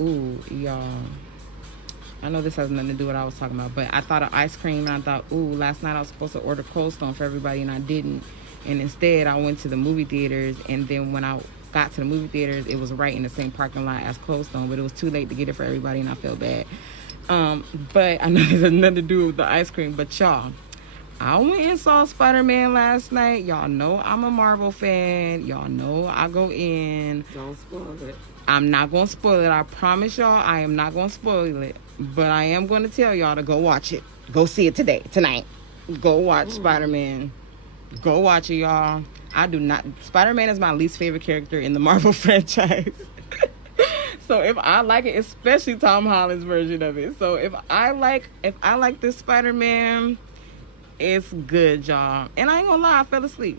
Ooh, y'all. I know this has nothing to do with what I was talking about, but I thought of ice cream, and I thought, ooh, last night I was supposed to order Cold Stone for everybody, and I didn't. And instead, I went to the movie theaters, and then when I got to the movie theaters, it was right in the same parking lot as Cold Stone, but it was too late to get it for everybody, and I felt bad. But I know this has nothing to do with the ice cream, but y'all, I went and saw Spider-Man last night. Y'all know I'm a Marvel fan. Y'all know I go in. Don't spoil it. I'm not going to spoil it. I promise y'all I am not going to spoil it. But I am going to tell y'all to go watch it. Go see it tonight. Go watch Spider-Man. Go watch it, y'all. I do not... Spider-Man is my least favorite character in the Marvel franchise. So if I like it, especially Tom Holland's version of it. So if I like this Spider-Man, it's good, y'all. And I ain't gonna lie, I fell asleep.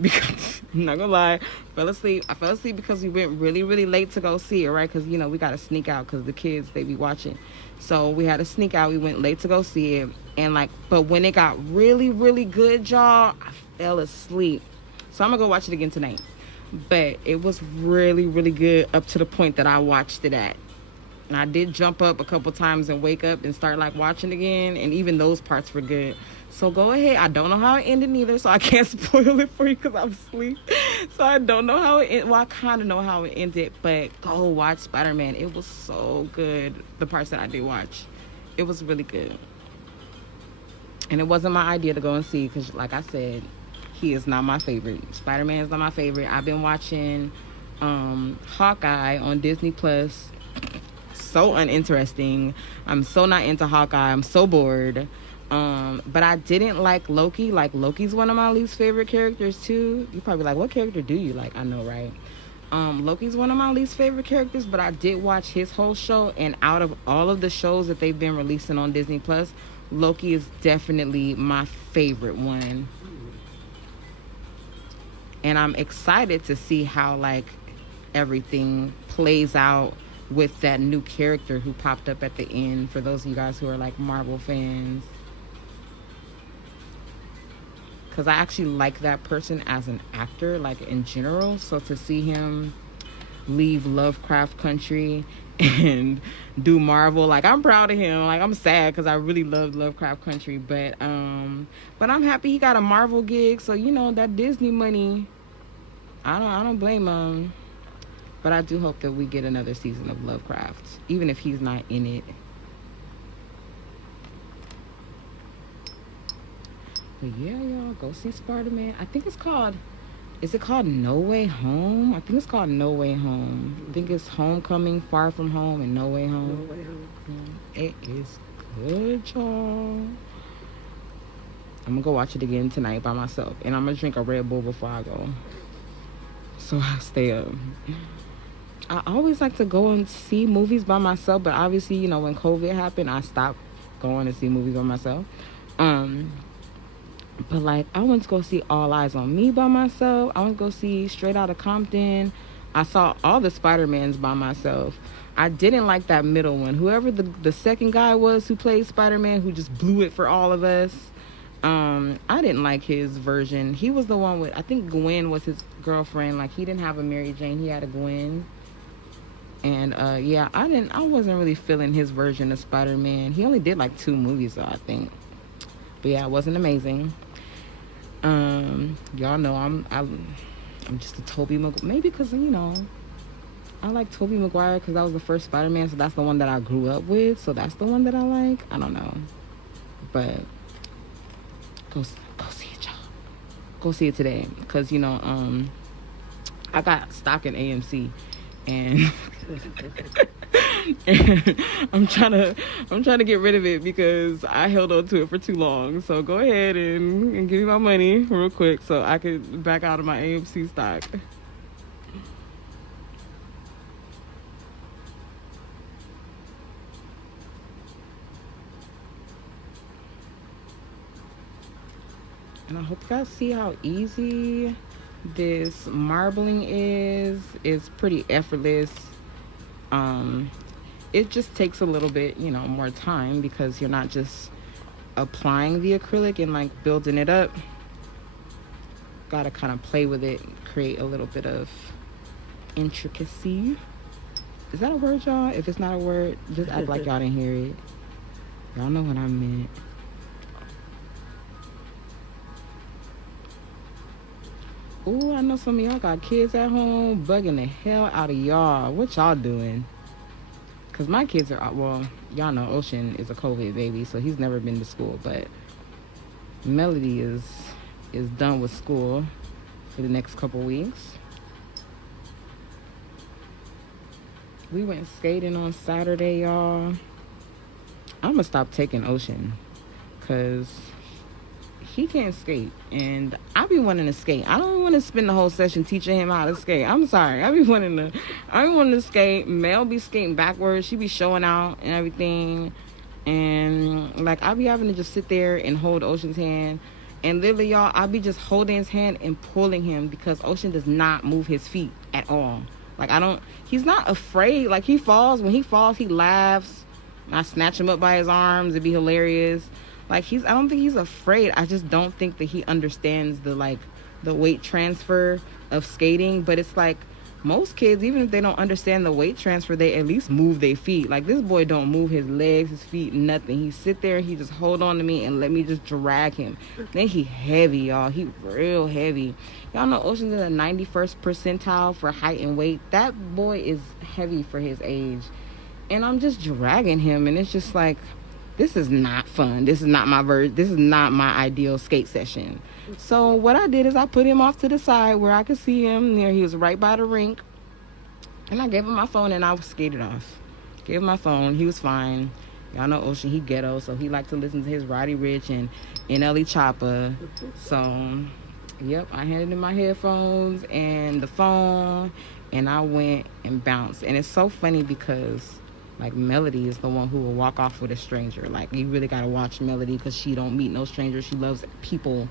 Because, I'm not gonna lie, I fell asleep because we went really, really late to go see it, right? Because, you know, we gotta sneak out because the kids, they be watching. So we had to sneak out. We went late to go see it. And, like, but when it got really, really good, y'all, I fell asleep. So I'm gonna go watch it again tonight. But it was really, really good up to the point that I watched it at. And I did jump up a couple times and wake up and start, like, watching again. And even those parts were good. So go ahead. I don't know how it ended neither, so I can't spoil it for you because I'm asleep. So I don't know how it ended. Well, I kind of know how it ended, but go watch Spider-Man. It was so good, the parts that I did watch. It was really good. And it wasn't my idea to go and see because, like I said, he is not my favorite. Spider-Man is not my favorite. I've been watching Hawkeye on Disney Plus. So uninteresting. I'm so not into Hawkeye. I'm so bored. But I didn't like Loki. Like, Loki's one of my least favorite characters too. You're probably like, what character do you like? I know, right? Loki's one of my least favorite characters, but I did watch his whole show, and out of all of the shows that they've been releasing on Disney Plus, Loki is definitely my favorite one. And I'm excited to see how, like, everything plays out with that new character who popped up at the end, for those of you guys who are, like, Marvel fans. Because I actually like that person as an actor, like, in general. So to see him leave Lovecraft Country and do Marvel, like, I'm proud of him. Like, I'm sad because I really loved Lovecraft Country. But I'm happy he got a Marvel gig. So, you know, that Disney money, I don't blame him. But I do hope that we get another season of Lovecraft, even if he's not in it. But yeah, y'all, go see Spider-Man. I think it's called, is it called No Way Home? I think it's called No Way Home. I think it's Homecoming, Far From Home, and No Way Home. No Way Home. It is good, y'all. I'm gonna go watch it again tonight by myself. And I'm gonna drink a Red Bull before I go, so I stay up. I always like to go and see movies by myself, but obviously, you know, when COVID happened, I stopped going to see movies by myself. But, like, I went to go see All Eyes on Me by myself. I went to go see Straight Outta Compton. I saw all the Spider-Mans by myself. I didn't like that middle one. Whoever the second guy was who played Spider-Man, who just blew it for all of us. I didn't like his version. He was the one with, I think Gwen was his girlfriend. Like, he didn't have a Mary Jane. He had a Gwen. And, yeah, I wasn't really feeling his version of Spider-Man. He only did, like, 2 movies, though, I think. But yeah, it wasn't amazing. Y'all know I'm just a Tobey Maguire. Maybe because, you know, I like Tobey Maguire because that was the first Spider-Man, so that's the one that I grew up with. So that's the one that I like. I don't know. But go see it, y'all. Go see it today. Because, you know, I got stock in AMC. And I'm trying to get rid of it because I held on to it for too long. So go ahead and give me my money real quick so I could back out of my AMC stock. And I hope you guys see how easy this marbling is. It's pretty effortless. It just takes a little bit, you know, more time because you're not just applying the acrylic and like building it up. got to kind of play with it, create a little bit of intricacy. Is that a word, y'all? If it's not a word, just act like y'all didn't hear it. Y'all know what I meant. Ooh, I know some of y'all got kids at home bugging the hell out of y'all. What y'all doing? Because my kids are, well, y'all know Ocean is a COVID baby, so he's never been to school. But Melody is done with school for the next couple weeks. We went skating on Saturday, y'all. I'm going to stop taking Ocean because he can't skate, and I be wanting to skate. I don't want to spend the whole session teaching him how to skate. I'm sorry. I be wanting to skate. Mel be skating backwards. She be showing out and everything, and like I be having to just sit there and hold Ocean's hand, and literally, y'all, I be just holding his hand and pulling him because Ocean does not move his feet at all. Like he's not afraid. Like he falls. When he falls, he laughs. I snatch him up by his arms. It'd be hilarious. Like I don't think he's afraid. I just don't think that he understands the weight transfer of skating. But it's like most kids, even if they don't understand the weight transfer, they at least move their feet. Like this boy don't move his legs, his feet, nothing. He sit there, he just hold on to me and let me just drag him. Then he heavy, y'all. He real heavy. Y'all know Ocean's in the 91st percentile for height and weight. That boy is heavy for his age. And I'm just dragging him, and it's just like, this is not fun. This is not this is not my ideal skate session. So what I did is I put him off to the side where I could see him. He was right by the rink. And I gave him my phone and I skated off. Gave him my phone. He was fine. Y'all know Ocean, he ghetto, so he liked to listen to his Roddy Ricch and Untitled Chapter. So, yep, I handed him my headphones and the phone, and I went and bounced. And it's so funny because like Melody is the one who will walk off with a stranger. Like you really gotta watch Melody because she don't meet no strangers. She loves people.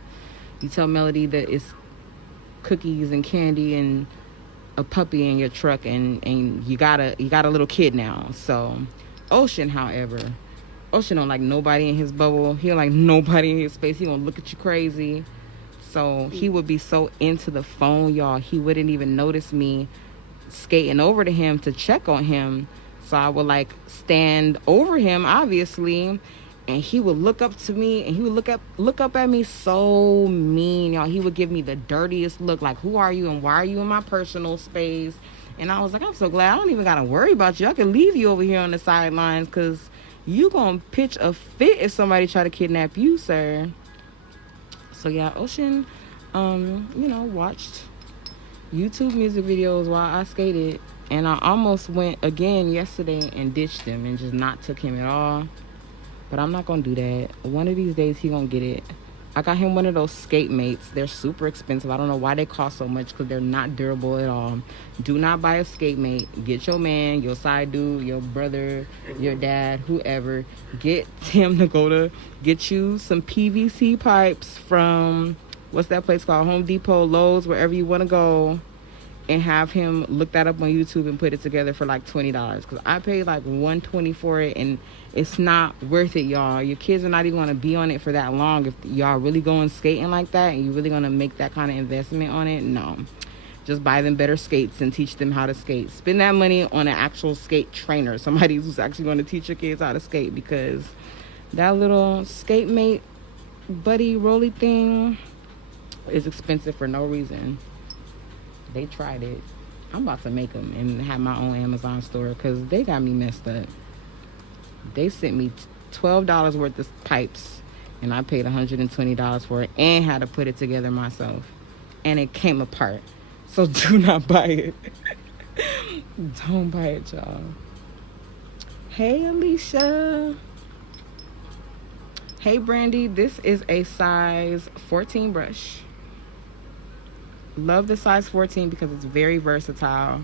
You tell Melody that it's cookies and candy and a puppy in your truck, and you got a little kid now. So Ocean, however, Ocean don't like nobody in his bubble. He don't like nobody in his space. He gonna look at you crazy. So he would be so into the phone, y'all. He wouldn't even notice me skating over to him to check on him. So I would like stand over him, obviously, and he would look up to me, and he would look up at me so mean, y'all. He would give me the dirtiest look, like, who are you and why are you in my personal space? And I was like, I'm so glad I don't even gotta worry about you. I can leave you over here on the sidelines because you gonna pitch a fit if somebody try to kidnap you, sir. So yeah, Ocean, watched YouTube music videos while I skated. And I almost went again yesterday and ditched him and just not took him at all. But I'm not going to do that. One of these days, he going to get it. I got him one of those skate mates. They're super expensive. I don't know why they cost so much because they're not durable at all. Do not buy a skate mate. Get your man, your side dude, your brother, your dad, whoever. Get him to get you some PVC pipes from, what's that place called? Home Depot, Lowe's, wherever you want to go. And have him look that up on YouTube and put it together for like $20 because I paid like $120 for it, and it's not worth it, y'all. Your kids are not even going to be on it for that long. If y'all really going skating like that and you really going to make that kind of investment on it, no. Just buy them better skates and teach them how to skate. Spend that money on an actual skate trainer, somebody who's actually going to teach your kids how to skate, because that little skate mate buddy rolly thing is expensive for no reason. They tried it. I'm about to make them and have my own Amazon store because they got me messed up. They sent me $12 worth of pipes, and I paid $120 for it and had to put it together myself. And it came apart. So do not buy it. Don't buy it, y'all. Hey, Alicia. Hey, Brandy. This is a size 14 brush. Love the size 14 because it's very versatile.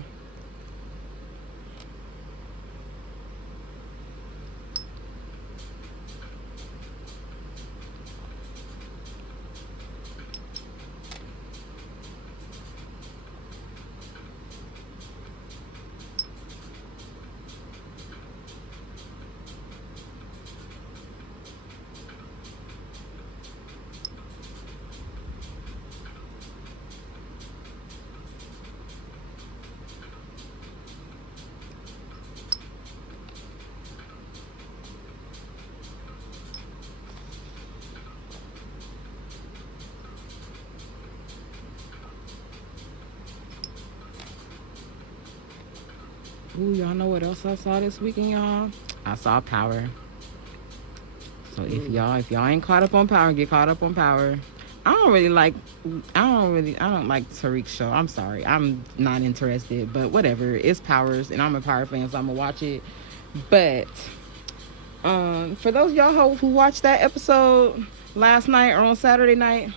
Ooh, y'all know what else I saw this weekend, y'all? I saw Power. So if y'all ain't caught up on Power, get caught up on Power. I don't like Tariq's show. I'm sorry. I'm not interested, but whatever. It's Powers, and I'm a Power fan, so I'm gonna watch it. But for those of y'all who watched that episode last night or on Saturday night,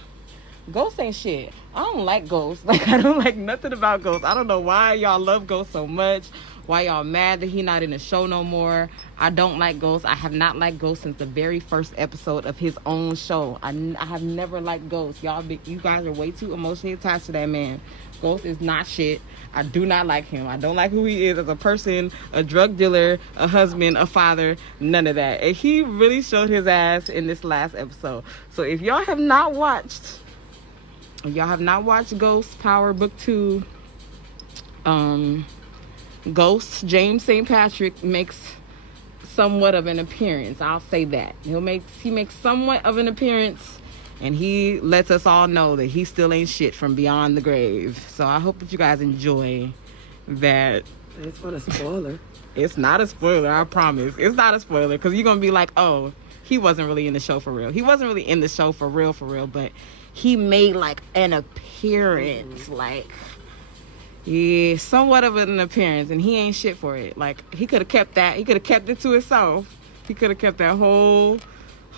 Ghost ain't shit. I don't like Ghost. Like, I don't like nothing about Ghost. I don't know why y'all love Ghost so much. Why y'all mad that he not in the show no more. I don't like Ghost. I have not liked Ghost since the very first episode of his own show. I have never liked Ghost. You guys are way too emotionally attached to that man. Ghost is not shit. I do not like him. I don't like who he is as a person, a drug dealer, a husband, a father, none of that. And he really showed his ass in this last episode. So if y'all have not watched Ghost Power Book 2, Ghost James St. Patrick makes somewhat of an appearance. I'll say that. He makes somewhat of an appearance, and he lets us all know that he still ain't shit from beyond the grave. So I hope that you guys enjoy that. It's not a spoiler. It's not a spoiler, I promise. It's not a spoiler, because you're going to be like, oh, he wasn't really in the show for real. He wasn't really in the show for real, but he made like an appearance. Like, yeah, somewhat of an appearance, and he ain't shit for it. Like, he could have kept that. He could have kept it to himself. He could have kept that whole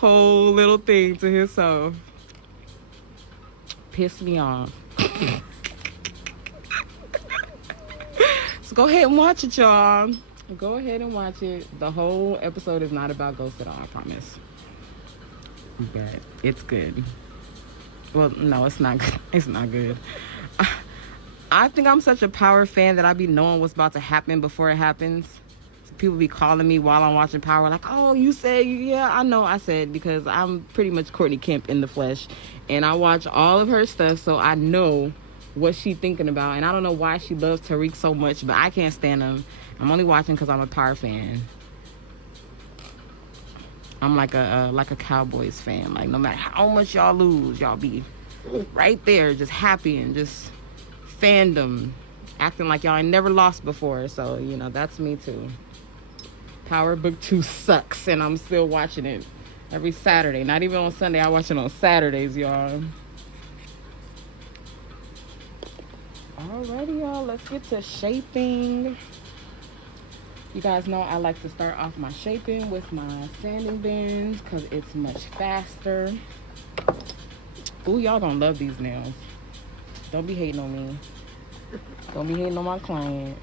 little thing to himself. Pissed me off. So go ahead and watch it, y'all. Go ahead and watch it. The whole episode is not about Ghost at all, I promise. But it's good. Well, no, it's not good. It's not good. I think I'm such a Power fan that I be knowing what's about to happen before it happens. So people be calling me while I'm watching Power, like, oh, you said, yeah, I know I said, because I'm pretty much Courtney Kemp in the flesh. And I watch all of her stuff, so I know what she's thinking about. And I don't know why she loves Tariq so much, but I can't stand him. I'm only watching because I'm a Power fan. I'm like a Cowboys fan. Like, no matter how much y'all lose, y'all be right there, just happy and just fandom, acting like y'all ain't never lost before. So, you know, that's me too. Power Book 2 sucks, and I'm still watching it every Saturday. Not even on Sunday. I watch it on Saturdays, y'all. Alrighty, y'all. Let's get to shaping. You guys know I like to start off my shaping with my sanding bands because it's much faster. Ooh, y'all gonna love these nails. Don't be hating on me. Don't be hating on my client.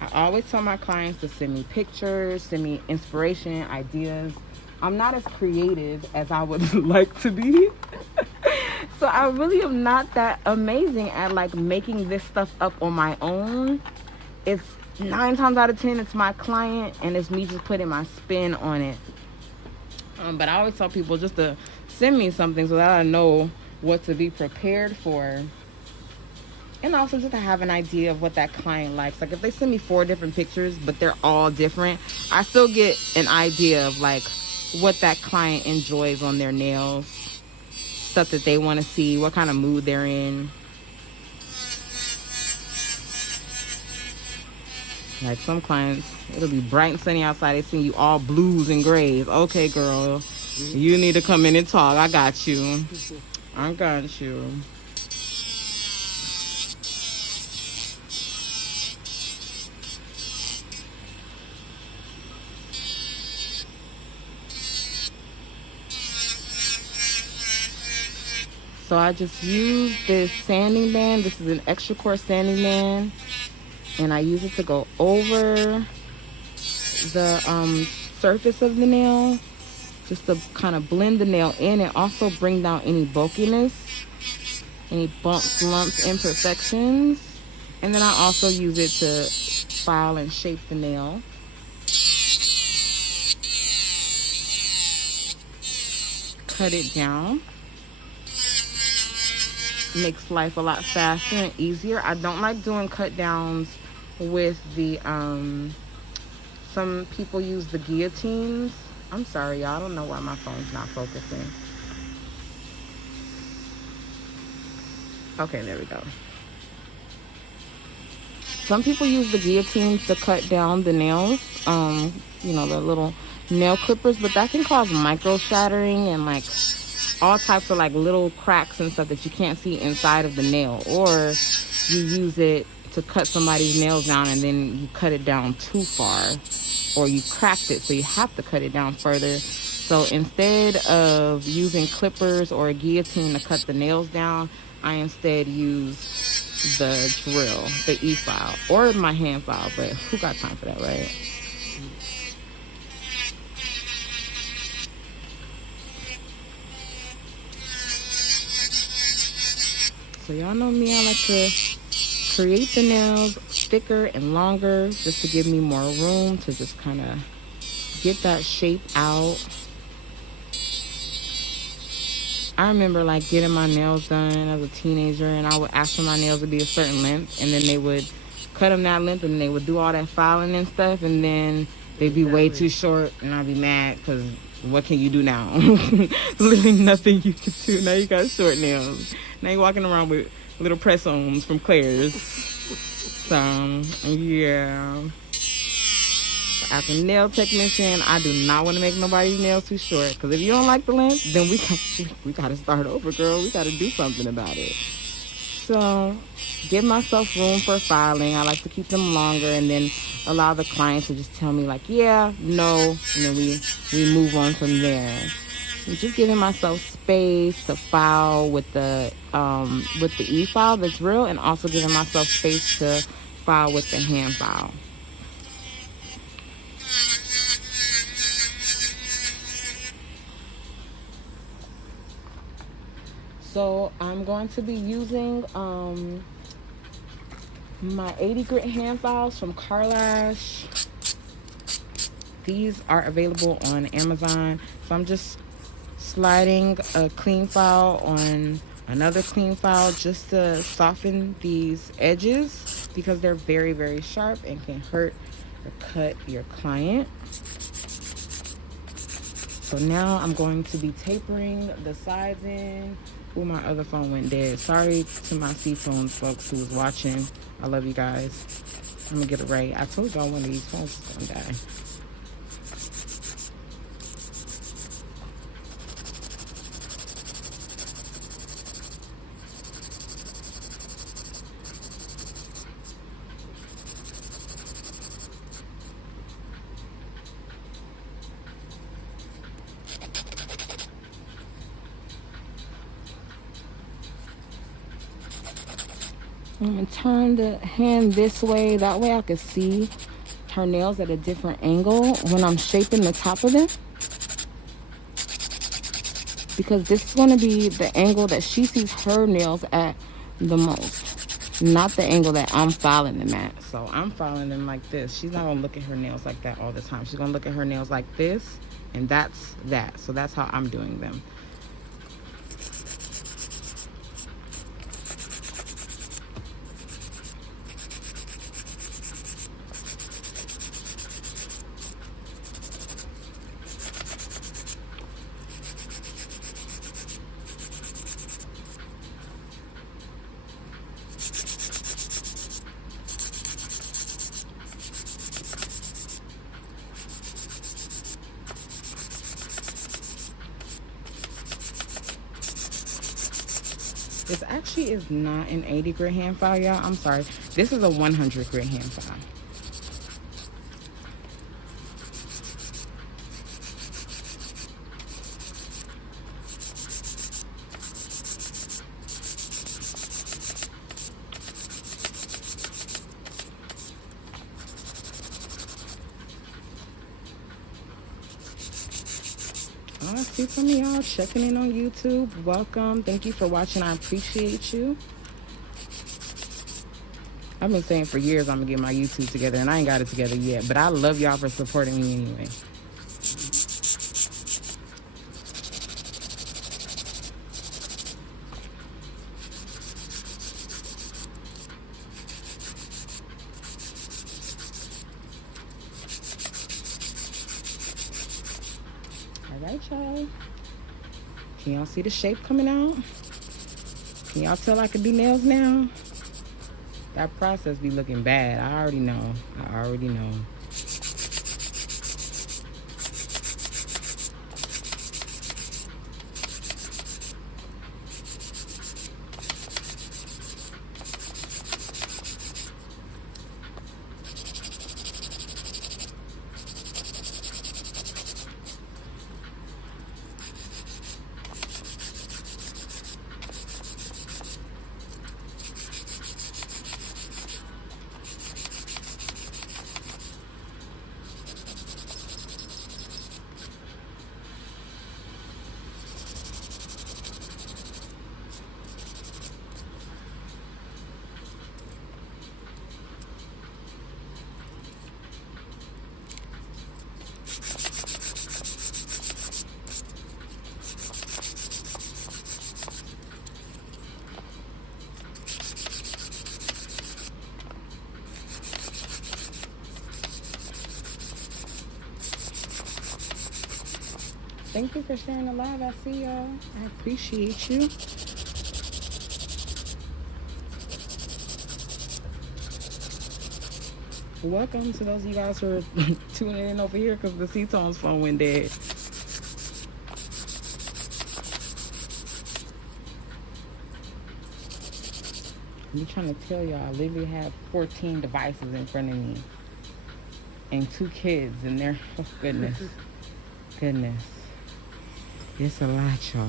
I always tell my clients to send me pictures, send me inspiration, ideas. I'm not as creative as I would like to be. So I really am not that amazing at like making this stuff up on my own. It's 9 times out of 10, it's my client, and it's me just putting my spin on it. But I always tell people just to send me something so that I know what to be prepared for. And also just to have an idea of what that client likes. Like, if they send me 4 different pictures, but they're all different, I still get an idea of like what that client enjoys on their nails, stuff that they want to see, what kind of mood they're in. Like, some clients, it'll be bright and sunny outside. They send you all blues and grays. Okay, girl, you need to come in and talk. I got you. I got you. So I just use this sanding band. This is an extra coarse sanding band. And I use it to go over the surface of the nail, just to kind of blend the nail in and also bring down any bulkiness, any bumps, lumps, imperfections. And then I also use it to file and shape the nail. Cut it down. Makes life a lot faster and easier. I don't like doing cut downs with the some people use the guillotines. I'm sorry, y'all. I don't know why my phone's not focusing. Okay, there we go. some people use the guillotine to cut down the nails, you know, the little nail clippers, but that can cause micro shattering and like all types of like little cracks and stuff that you can't see inside of the nail. Or you use it to cut somebody's nails down and then you cut it down too far, or you cracked it, so you have to cut it down further. So instead of using clippers or a guillotine to cut the nails down, I instead use the drill, the e-file, or my hand file, but who got time for that, right? So y'all know me, I like to create the nails thicker and longer just to give me more room to just kind of get that shape out. I remember like getting my nails done as a teenager, and I would ask for my nails to be a certain length, and then they would cut them that length, and they would do all that filing and stuff, and then they'd be way too short, and I'd be mad because what can you do now? Literally nothing you can do. Now you got short nails. Now you're walking around with little press-ons from Claire's. So, yeah. As a nail technician, I do not want to make nobody's nails too short. Because if you don't like the length, then we got to start over, girl. We got to do something about it. So, give myself room for filing. I like to keep them longer and then allow the client to just tell me like, yeah, no, and then we move on from there. I'm just giving myself space to file with the e-file, the drill, and also giving myself space to file with the hand file. So I'm going to be using my 80 grit hand files from Carlash. These are available on Amazon. So I'm just sliding a clean file on another clean file just to soften these edges because they're very, very sharp and can hurt or cut your client. So now I'm going to be tapering the sides in. Ooh, my other phone went dead. Sorry to my C-phones folks who was watching. I love you guys. I'm gonna get it right. I told y'all one of these phones is gonna die. I'm going to turn the hand this way. That way I can see her nails at a different angle when I'm shaping the top of them. Because this is going to be the angle that she sees her nails at the most. Not the angle that I'm filing them at. So I'm filing them like this. She's not going to look at her nails like that all the time. She's going to look at her nails like this. And that's that. So that's how I'm doing them. This actually is not an 80 grit hand file, y'all. I'm sorry. This is a 100 grit hand file. I see some of y'all checking in on YouTube. Welcome. Thank you for watching. I appreciate you. I've been saying for years I'm going to get my YouTube together, and I ain't got it together yet. But I love y'all for supporting me anyway. Alright, y'all. Can y'all see the shape coming out? Can y'all tell I can do nails now? that process be looking bad. I already know. Thank you for sharing the live. I see y'all. I appreciate you. Welcome to those of you guys who are tuning in over here because the C-Tone's phone went dead. I'm trying to tell y'all, I literally have 14 devices in front of me and 2 kids, and they're, oh goodness, goodness. It's a lot, y'all.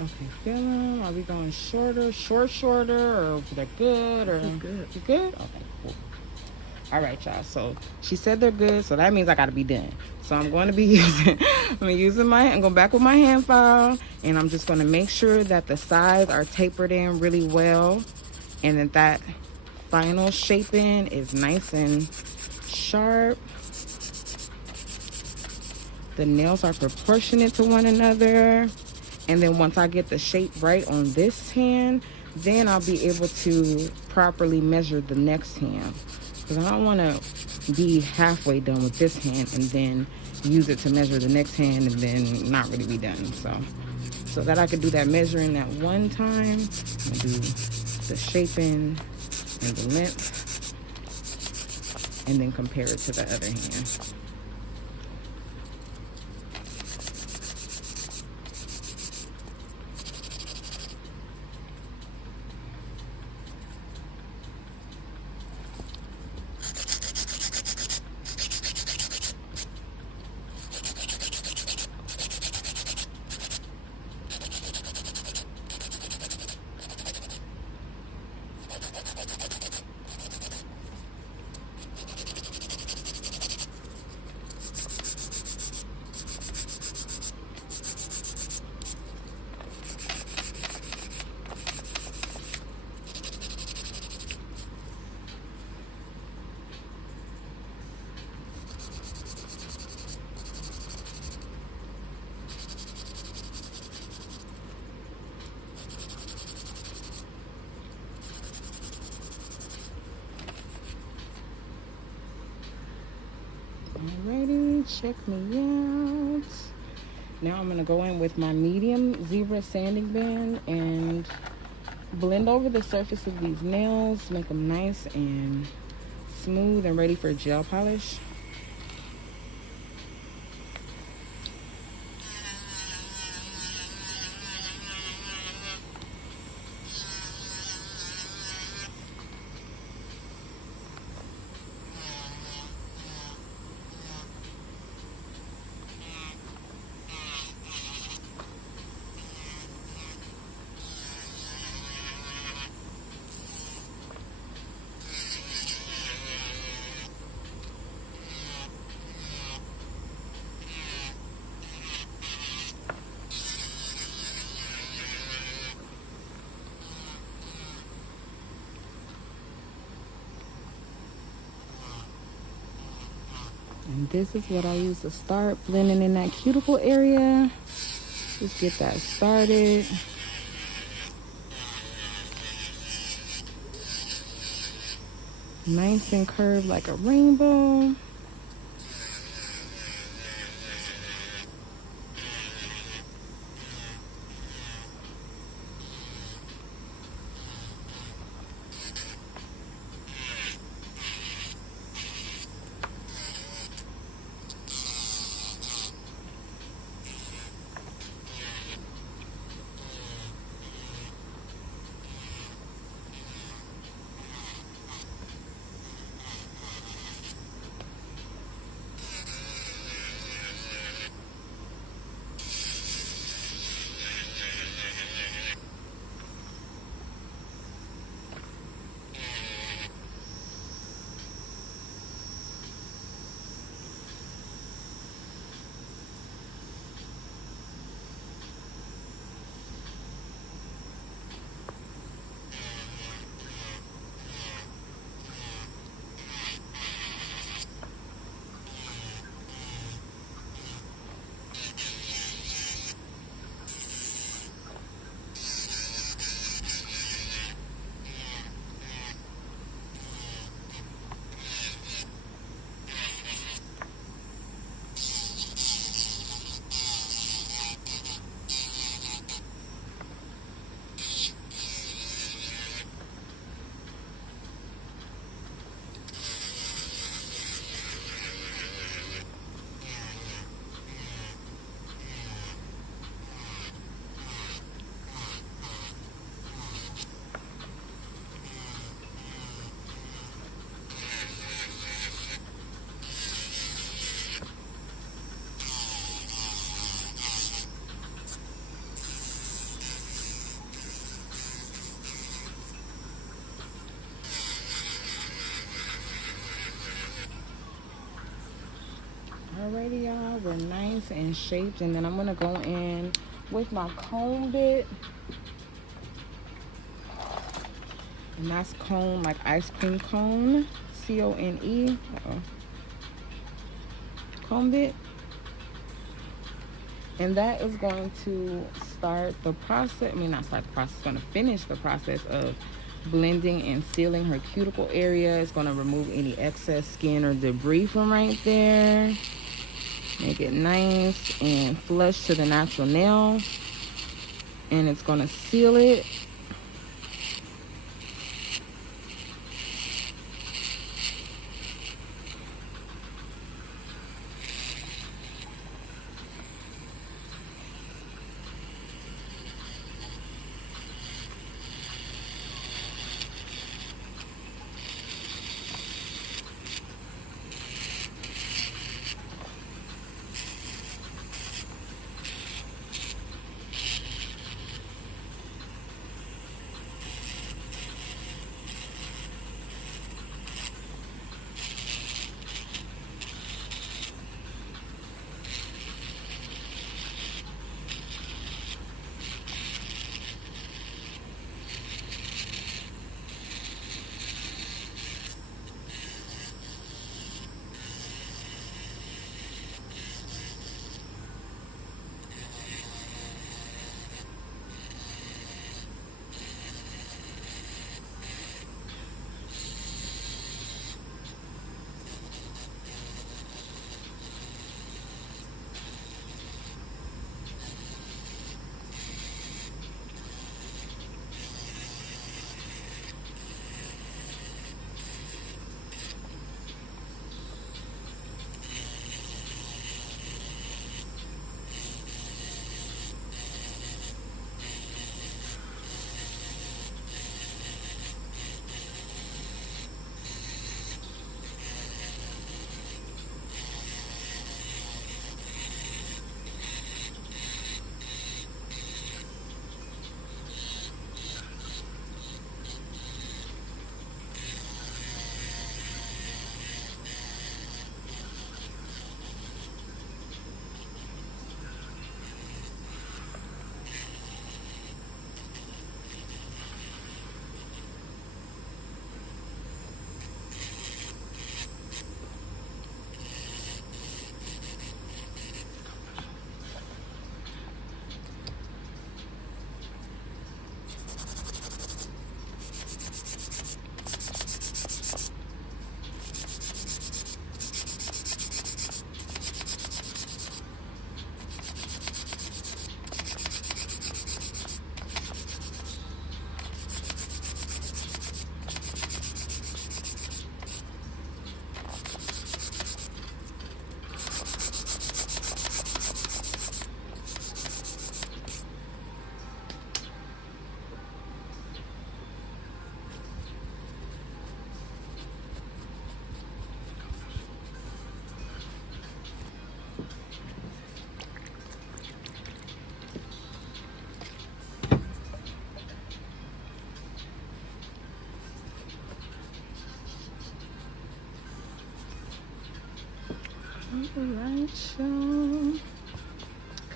Okay, feel them. Are we going shorter, or they're good, or good? You good? Okay, cool. All right, y'all. So she said they're good, so that means I gotta be done. So I'm going to be I'm going back with my hand file, and I'm just gonna make sure that the sides are tapered in really well, and that final shaping is nice and sharp. The nails are proportionate to one another. And then once I get the shape right on this hand, then I'll be able to properly measure the next hand. Because I don't want to be halfway done with this hand and then use it to measure the next hand and then not really be done. So that I could do that measuring at one time, I'll do the shaping and the length, and then compare it to the other hand. check me out. Now I'm going to go in with my medium zebra sanding band and blend over the surface of these nails, make them nice and smooth and ready for gel polish. And this is what I use to start blending in that cuticle area. Just get that started. Nice and curved like a rainbow. Alrighty, y'all, we're nice and shaped, and then I'm gonna go in with my comb bit, and that's cone like ice cream cone, C-O-N-E, comb bit, and that is going to start the process. I mean, not start the process. It's going to finish the process of blending and sealing her cuticle area. It's going to remove any excess skin or debris from right there. Make it nice and flush to the natural nail. And it's going to seal it.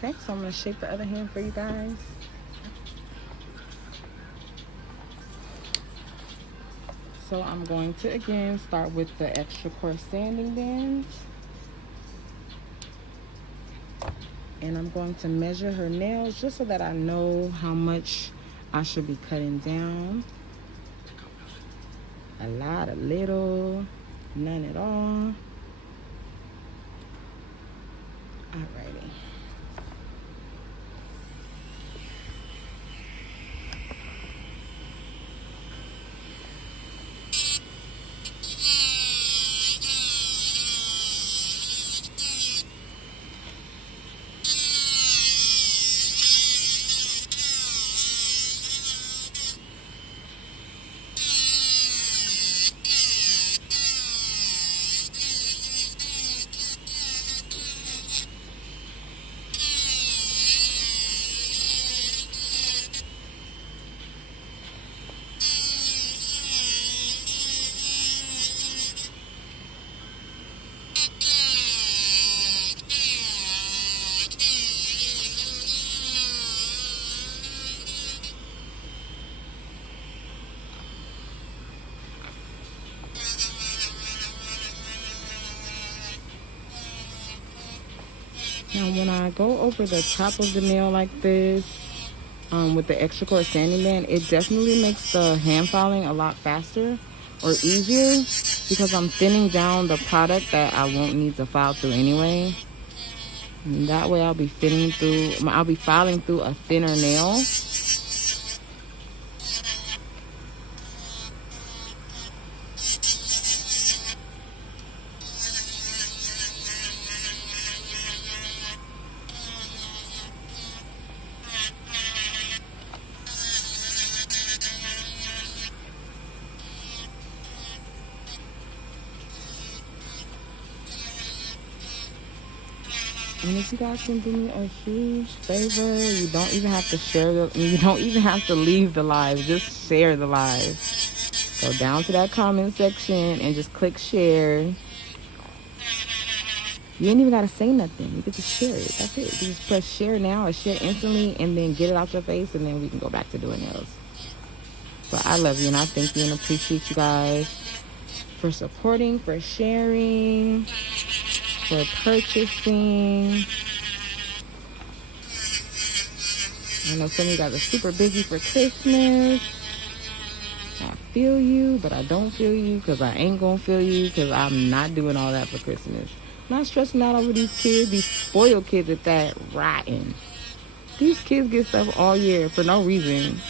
Okay, so I'm going to shape the other hand for you guys. So I'm going to, again, start with the extra coarse sanding bands. And I'm going to measure her nails just so that I know how much I should be cutting down. A lot, a little, none at all. Alrighty. Now, when I go over the top of the nail like this, with the extra coarse sanding band, it definitely makes the hand filing a lot faster or easier because I'm thinning down the product that I won't need to file through anyway. And that way I'll be filing through a thinner nail. And if you guys can do me a huge favor, you don't even have to leave the live. Just share the live. Go down to that comment section and just click share. You ain't even got to say nothing. You can just share it. That's it. You just press share now or share instantly and then get it out your face, and then we can go back to doing nails. But I love you and I thank you and appreciate you guys for supporting, for sharing, for purchasing. I know some of you guys are super busy for Christmas. I feel you, but I don't feel you because I ain't gonna feel you because I'm not doing all that for Christmas. I'm not stressing out over these kids, these spoiled kids at that, rotten. These kids get stuff all year for no reason.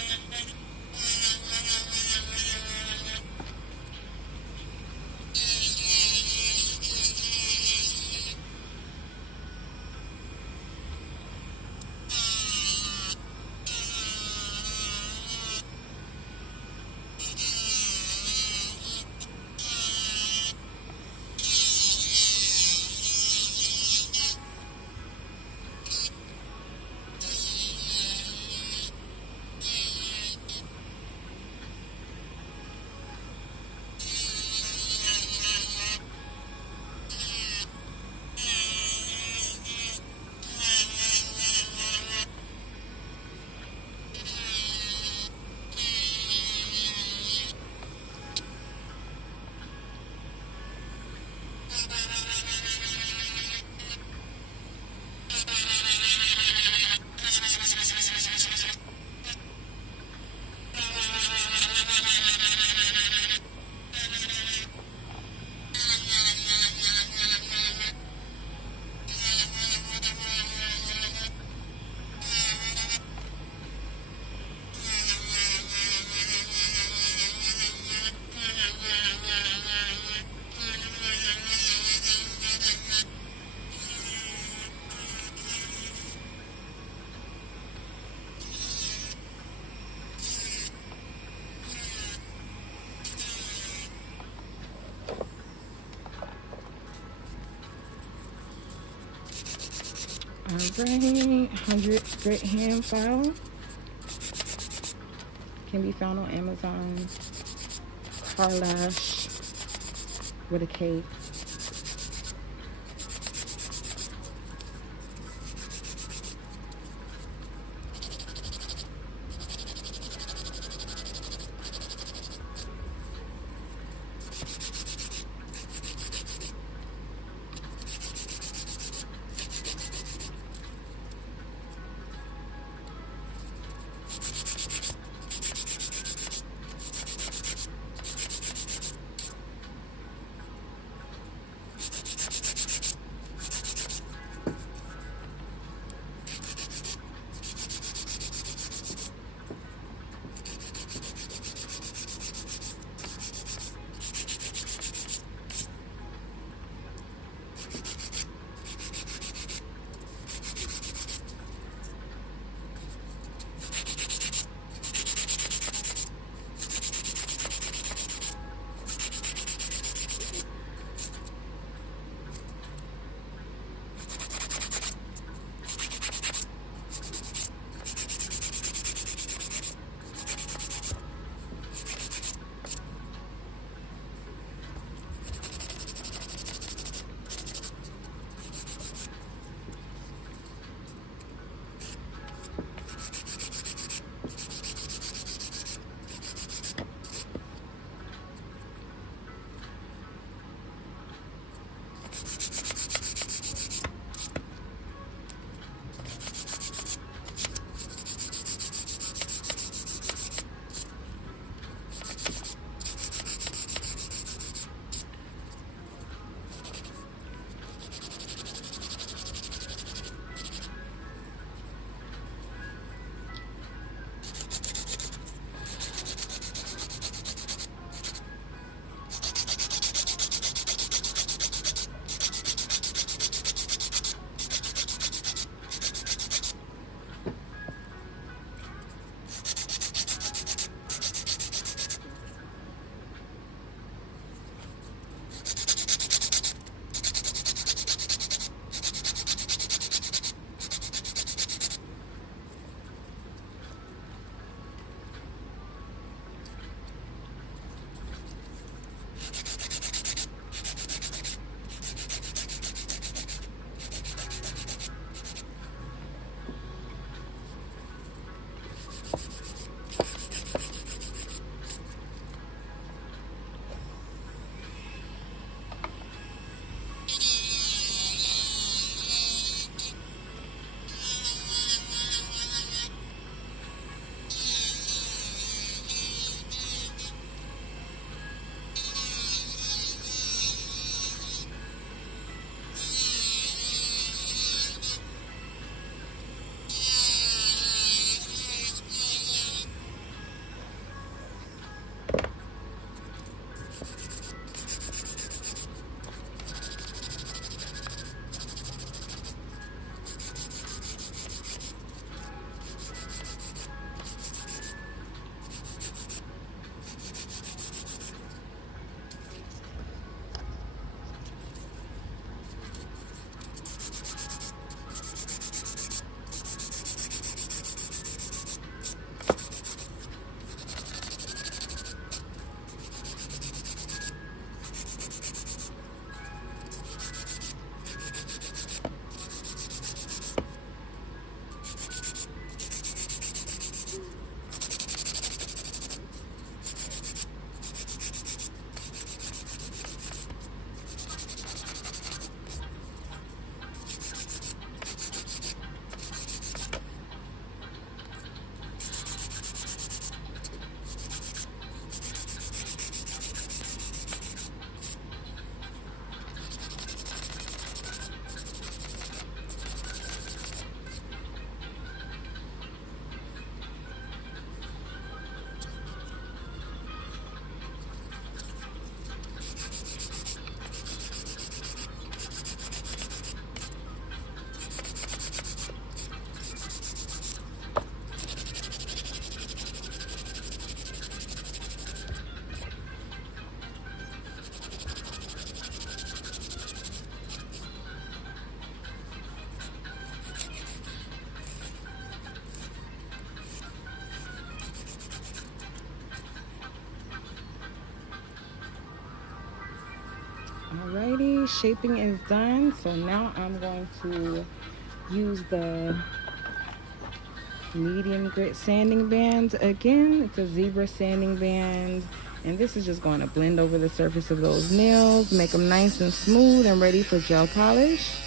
Alright, 100 grit hand file. Can be found on Amazon. Carlash with a K. Alrighty, shaping is done. So now I'm going to use the medium grit sanding band again. It's a zebra sanding band, and this is just going to blend over the surface of those nails, make them nice and smooth and ready for gel polish.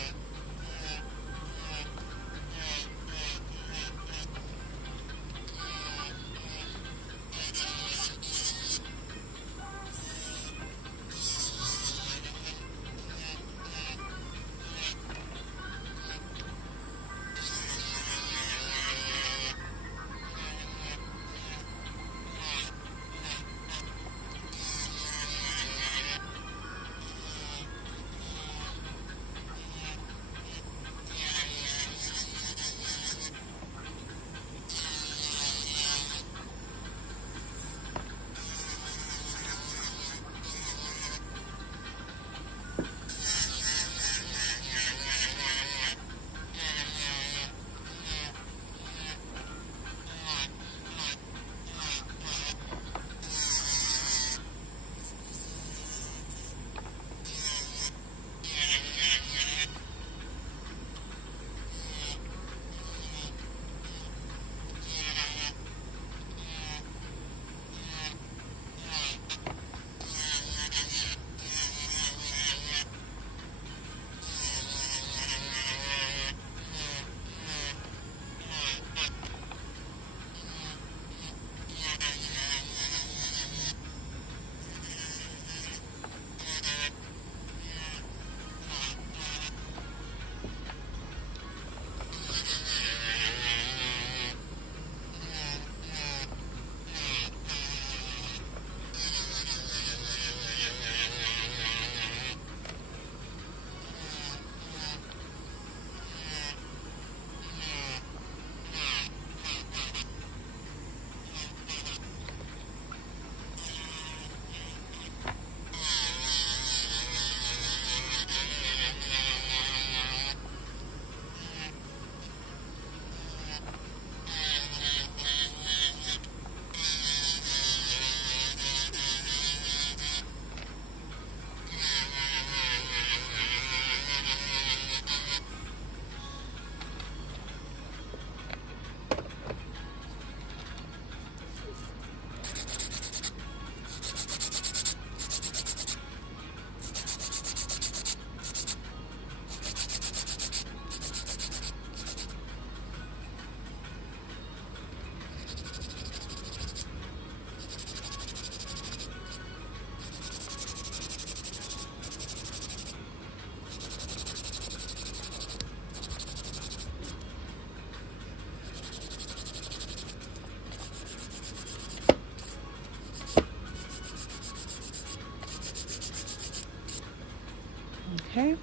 Okay,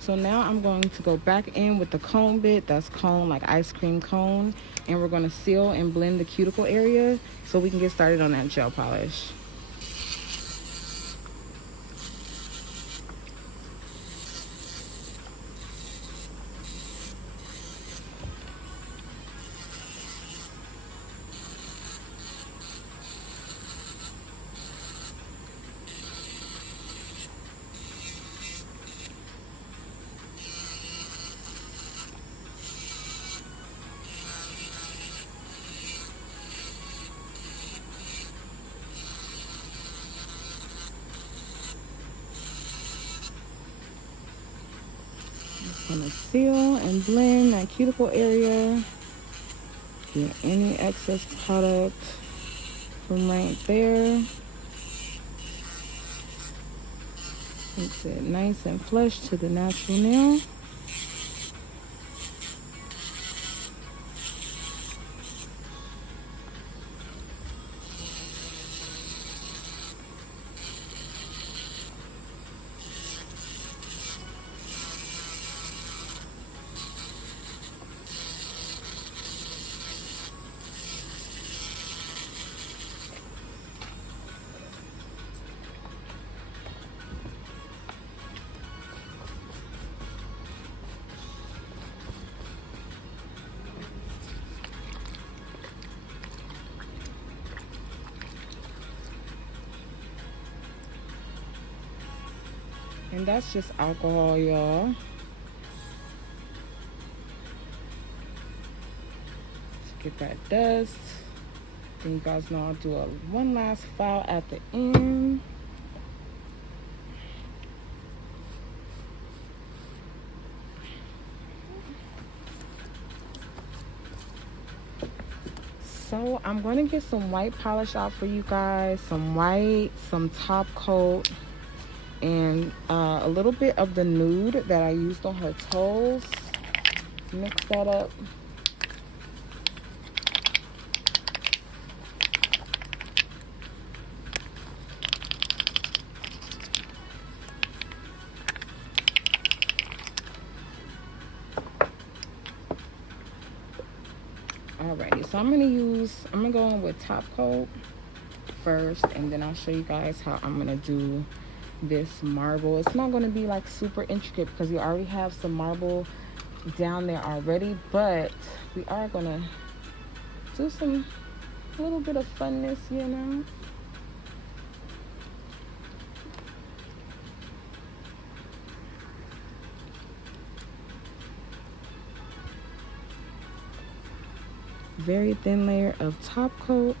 so now I'm going to go back in with the cone bit. That's cone, like ice cream cone, and we're going to seal and blend the cuticle area so we can get started on that gel polish. I'm gonna seal and blend that cuticle area. Get any excess product from right there. Makes it nice and flush to the natural nail. And that's just alcohol, y'all. Let's get that dust. Then you guys know I'll do one last file at the end. So I'm going to get some white polish out for you guys. Some white, some top coat, and a little bit of the nude that I used on her toes. Mix that up. Alrighty, so I'm gonna go in with top coat first, and then I'll show you guys how I'm gonna do this marble. It's not gonna be like super intricate because we already have some marble down there already, but we are gonna do a little bit of funness, you know. Very thin layer of top coat.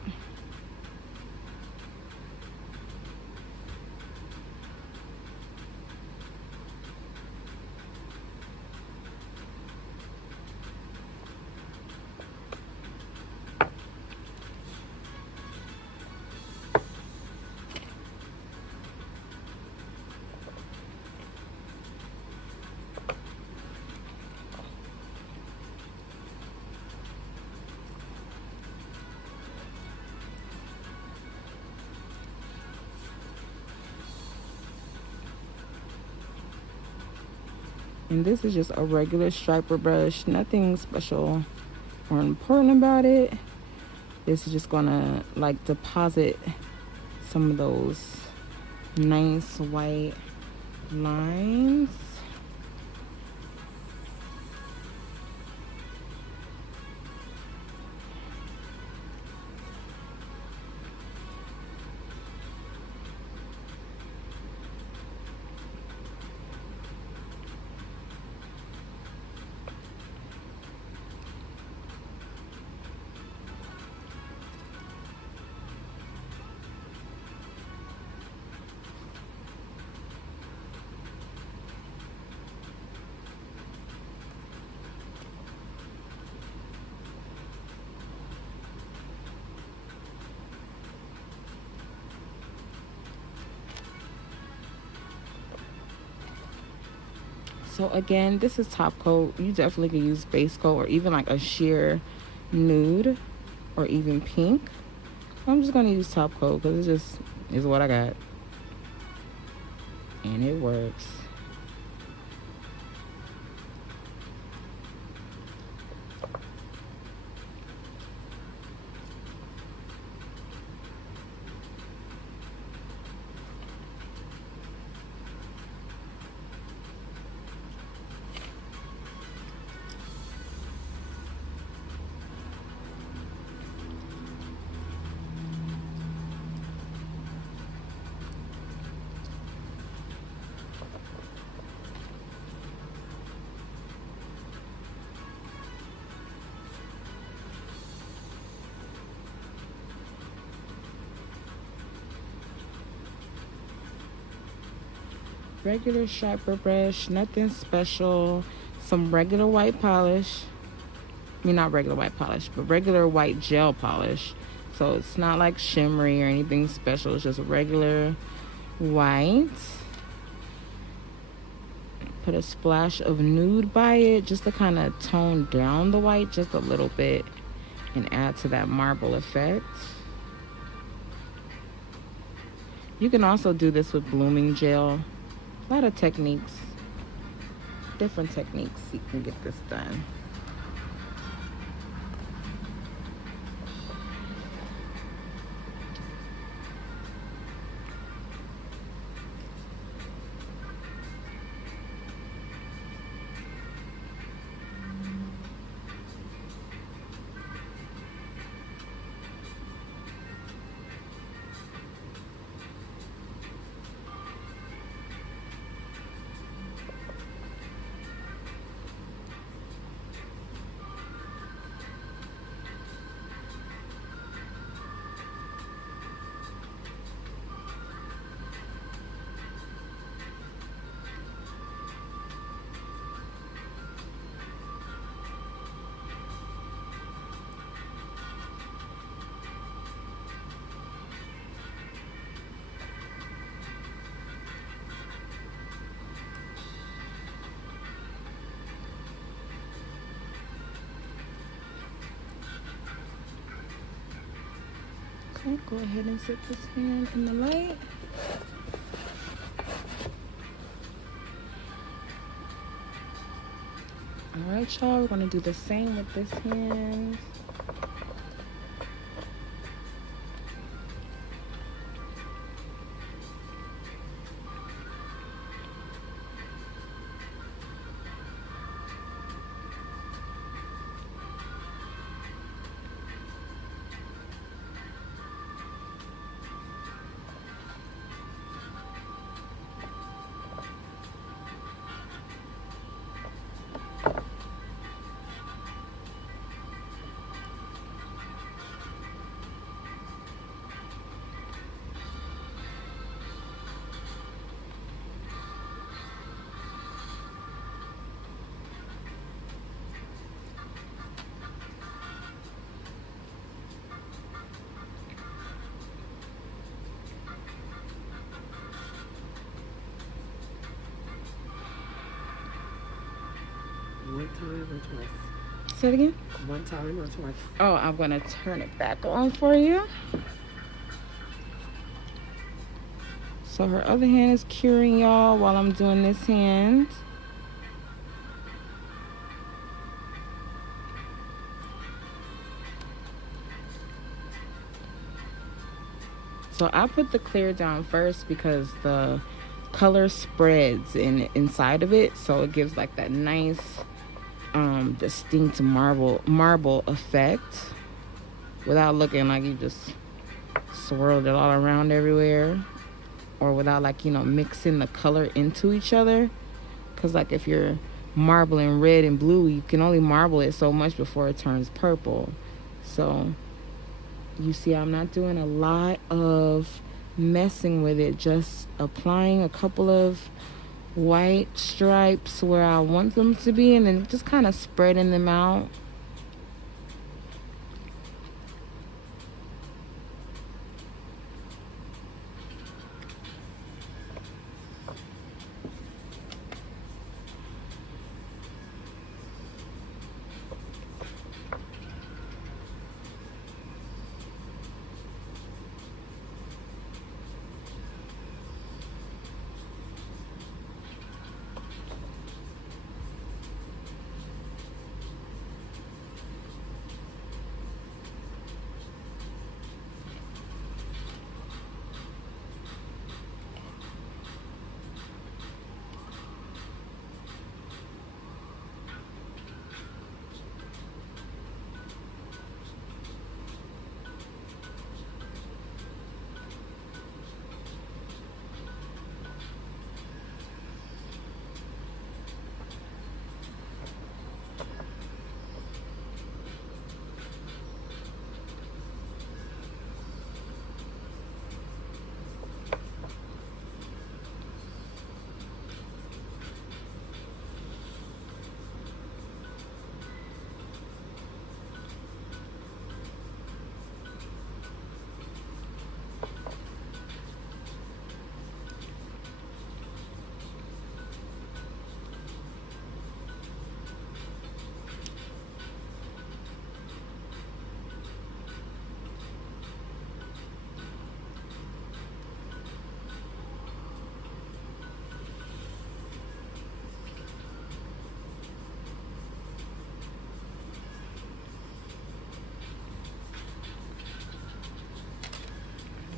And this is just a regular striper brush, nothing special or important about it. This is just gonna like deposit some of those nice white lines. So again, this is top coat. You definitely could use base coat or even like a sheer nude or even pink. I'm just gonna use top coat because it just is what I got, and it works. Regular striper brush, nothing special. Some regular white polish. I mean, not regular white polish, but regular white gel polish. So it's not like shimmery or anything special. It's just regular white. Put a splash of nude by it just to kind of tone down the white just a little bit and add to that marble effect. You can also do this with blooming gel. A lot of techniques, different techniques you can get this done. Okay, go ahead and sit this hand in the light. All right, y'all, we're gonna do the same with this hand. One time or twice? Say it again? One time or twice? Oh, I'm gonna turn it back on for you. So her other hand is curing, y'all, while I'm doing this hand. So I put the clear down first because the color spreads inside of it, so it gives like that nice distinct marble effect without looking like you just swirled it all around everywhere, or without, like, you know, mixing the color into each other. Because like if you're marbling red and blue, you can only marble it so much before it turns purple. So you see, I'm not doing a lot of messing with it, just applying a couple of white stripes where I want them to be, and then just kind of spreading them out.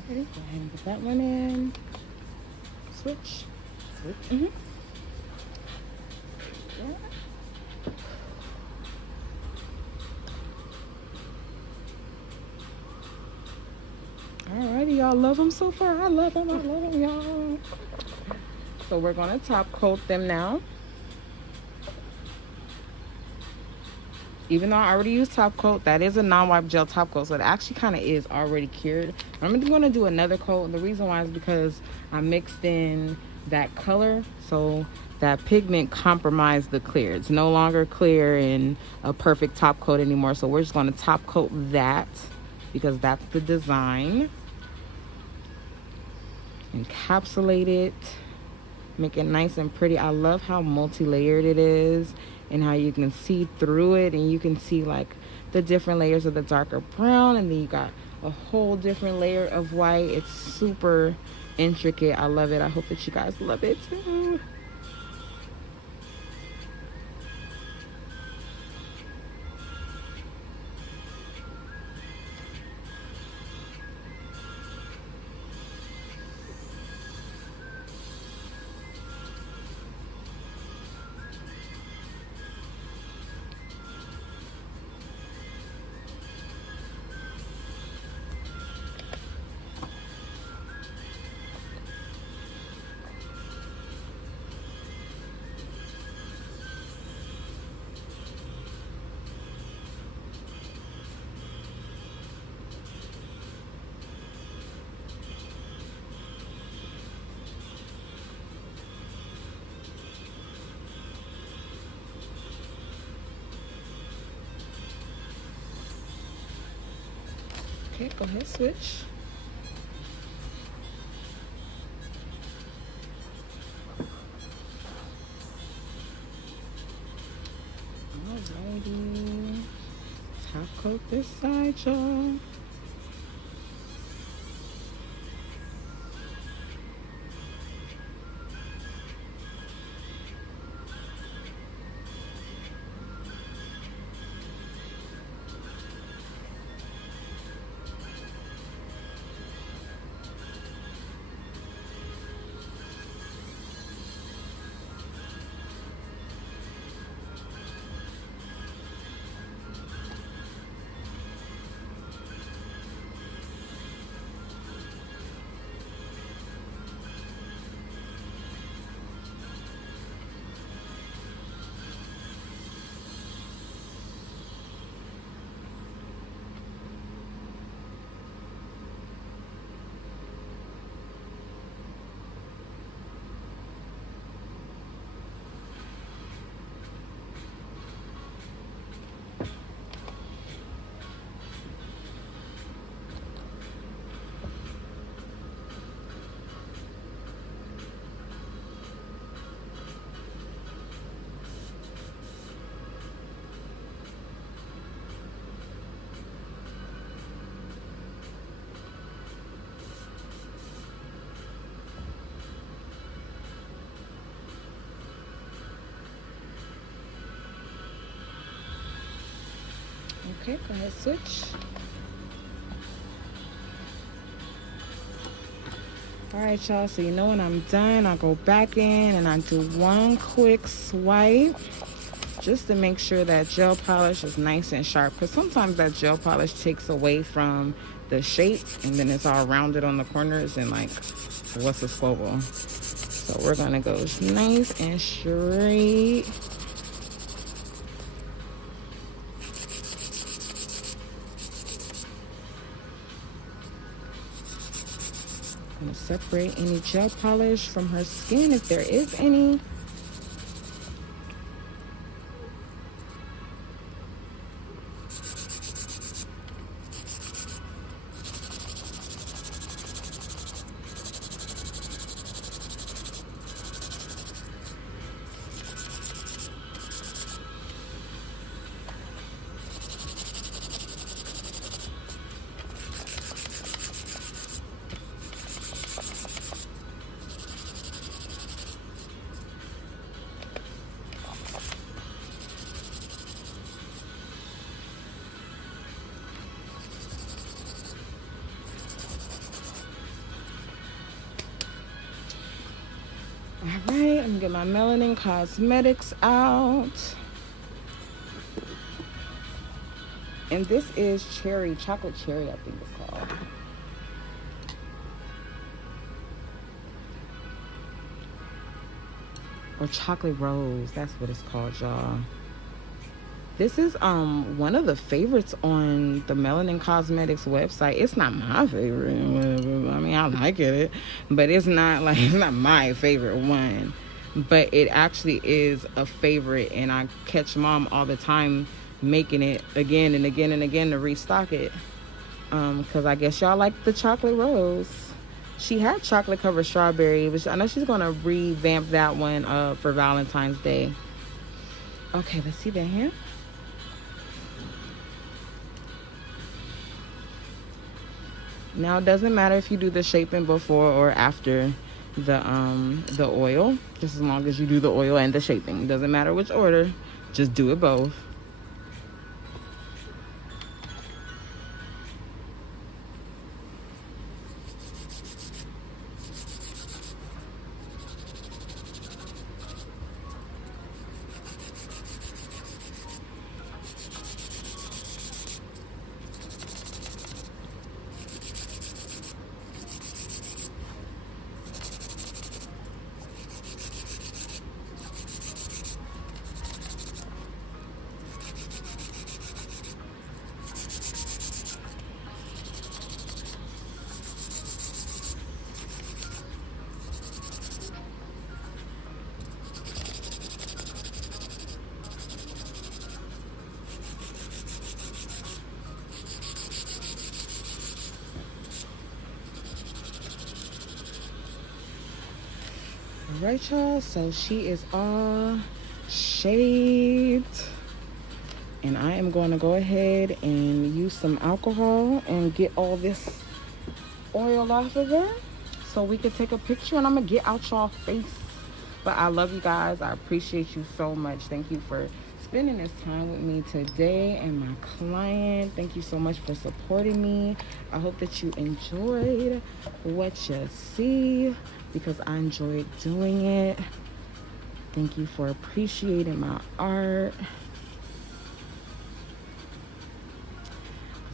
Ready? Go ahead and put that one in. Switch. Switch? Alrighty, y'all, love them so far. I love them, y'all. So we're gonna top coat them now. Even though I already used top coat, that is a non-wipe gel top coat, so it actually kind of is already cured. I'm gonna do another coat. The reason why is because I mixed in that color, so that pigment compromised the clear. It's no longer clear in a perfect top coat anymore, so we're just gonna top coat that because that's the design. Encapsulate it, make it nice and pretty. I love how multi-layered it is, and how you can see through it, and you can see like the different layers of the darker brown, and then you got a whole different layer of white. It's super intricate. I love it. I hope that you guys love it too. Okay, go ahead, switch. Alrighty. Top coat this side, y'all. Okay, go ahead, switch. All right, y'all, so you know when I'm done, I'll go back in and I do one quick swipe just to make sure that gel polish is nice and sharp, because sometimes that gel polish takes away from the shape and then it's all rounded on the corners and like, what's a squabble? So we're gonna go nice and straight. I'm gonna separate any gel polish from her skin if there is any. All right, I'm gonna get my Melanin Cosmetics out. And this is cherry, chocolate cherry, I think it's called. Or chocolate rose, that's what it's called, y'all. This is one of the favorites on the Melanin Cosmetics website. It's not my favorite. I mean, I like it, but it's not like, it's not my favorite one. But it actually is a favorite, and I catch mom all the time making it again and again and again to restock it. Because I guess y'all like the chocolate rose. She had chocolate covered strawberry, but I know she's gonna revamp that one for Valentine's Day. Okay, let's see that here. Now it doesn't matter if you do the shaping before or after the oil, just as long as you do the oil and the shaping. It doesn't matter which order, just do it both. All right, y'all, so she is all shaped, and I am going to go ahead and use some alcohol and get all this oil off of her so we can take a picture, and I'm gonna get out y'all face. But I love you guys. I appreciate you so much. Thank you for spending this time with me today and my client. Thank you so much for supporting me. I hope that you enjoyed what you see, because I enjoyed doing it. Thank you for appreciating my art.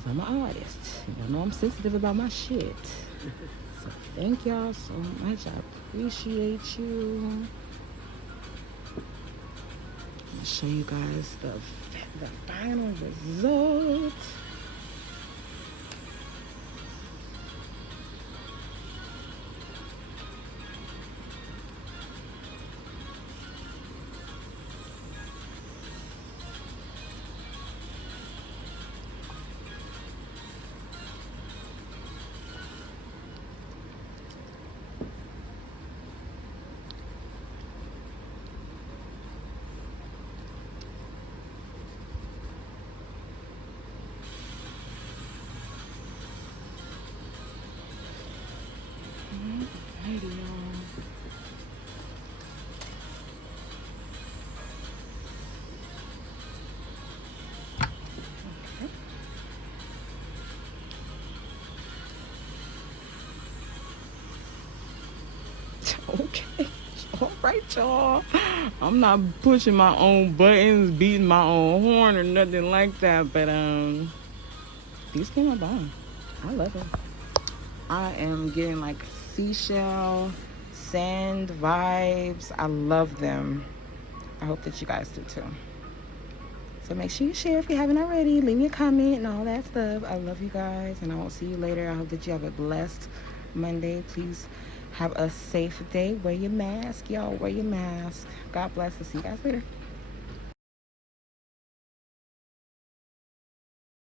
I'm an artist. You know I'm sensitive about my shit. So thank y'all so much. I appreciate you. I'm gonna show you guys the final result. Alrighty, y'all. Okay. All right, y'all. I'm not pushing my own buttons, beating my own horn or nothing like that, but these came out bomb. I love them. I am getting like seashell, sand vibes. I love them. I hope that you guys do too. So make sure you share if you haven't already. Leave me a comment and all that stuff. I love you guys, and I will see you later. I hope that you have a blessed Monday. Please have a safe day. Wear your mask, y'all. Wear your mask. God bless. I'll see you guys later.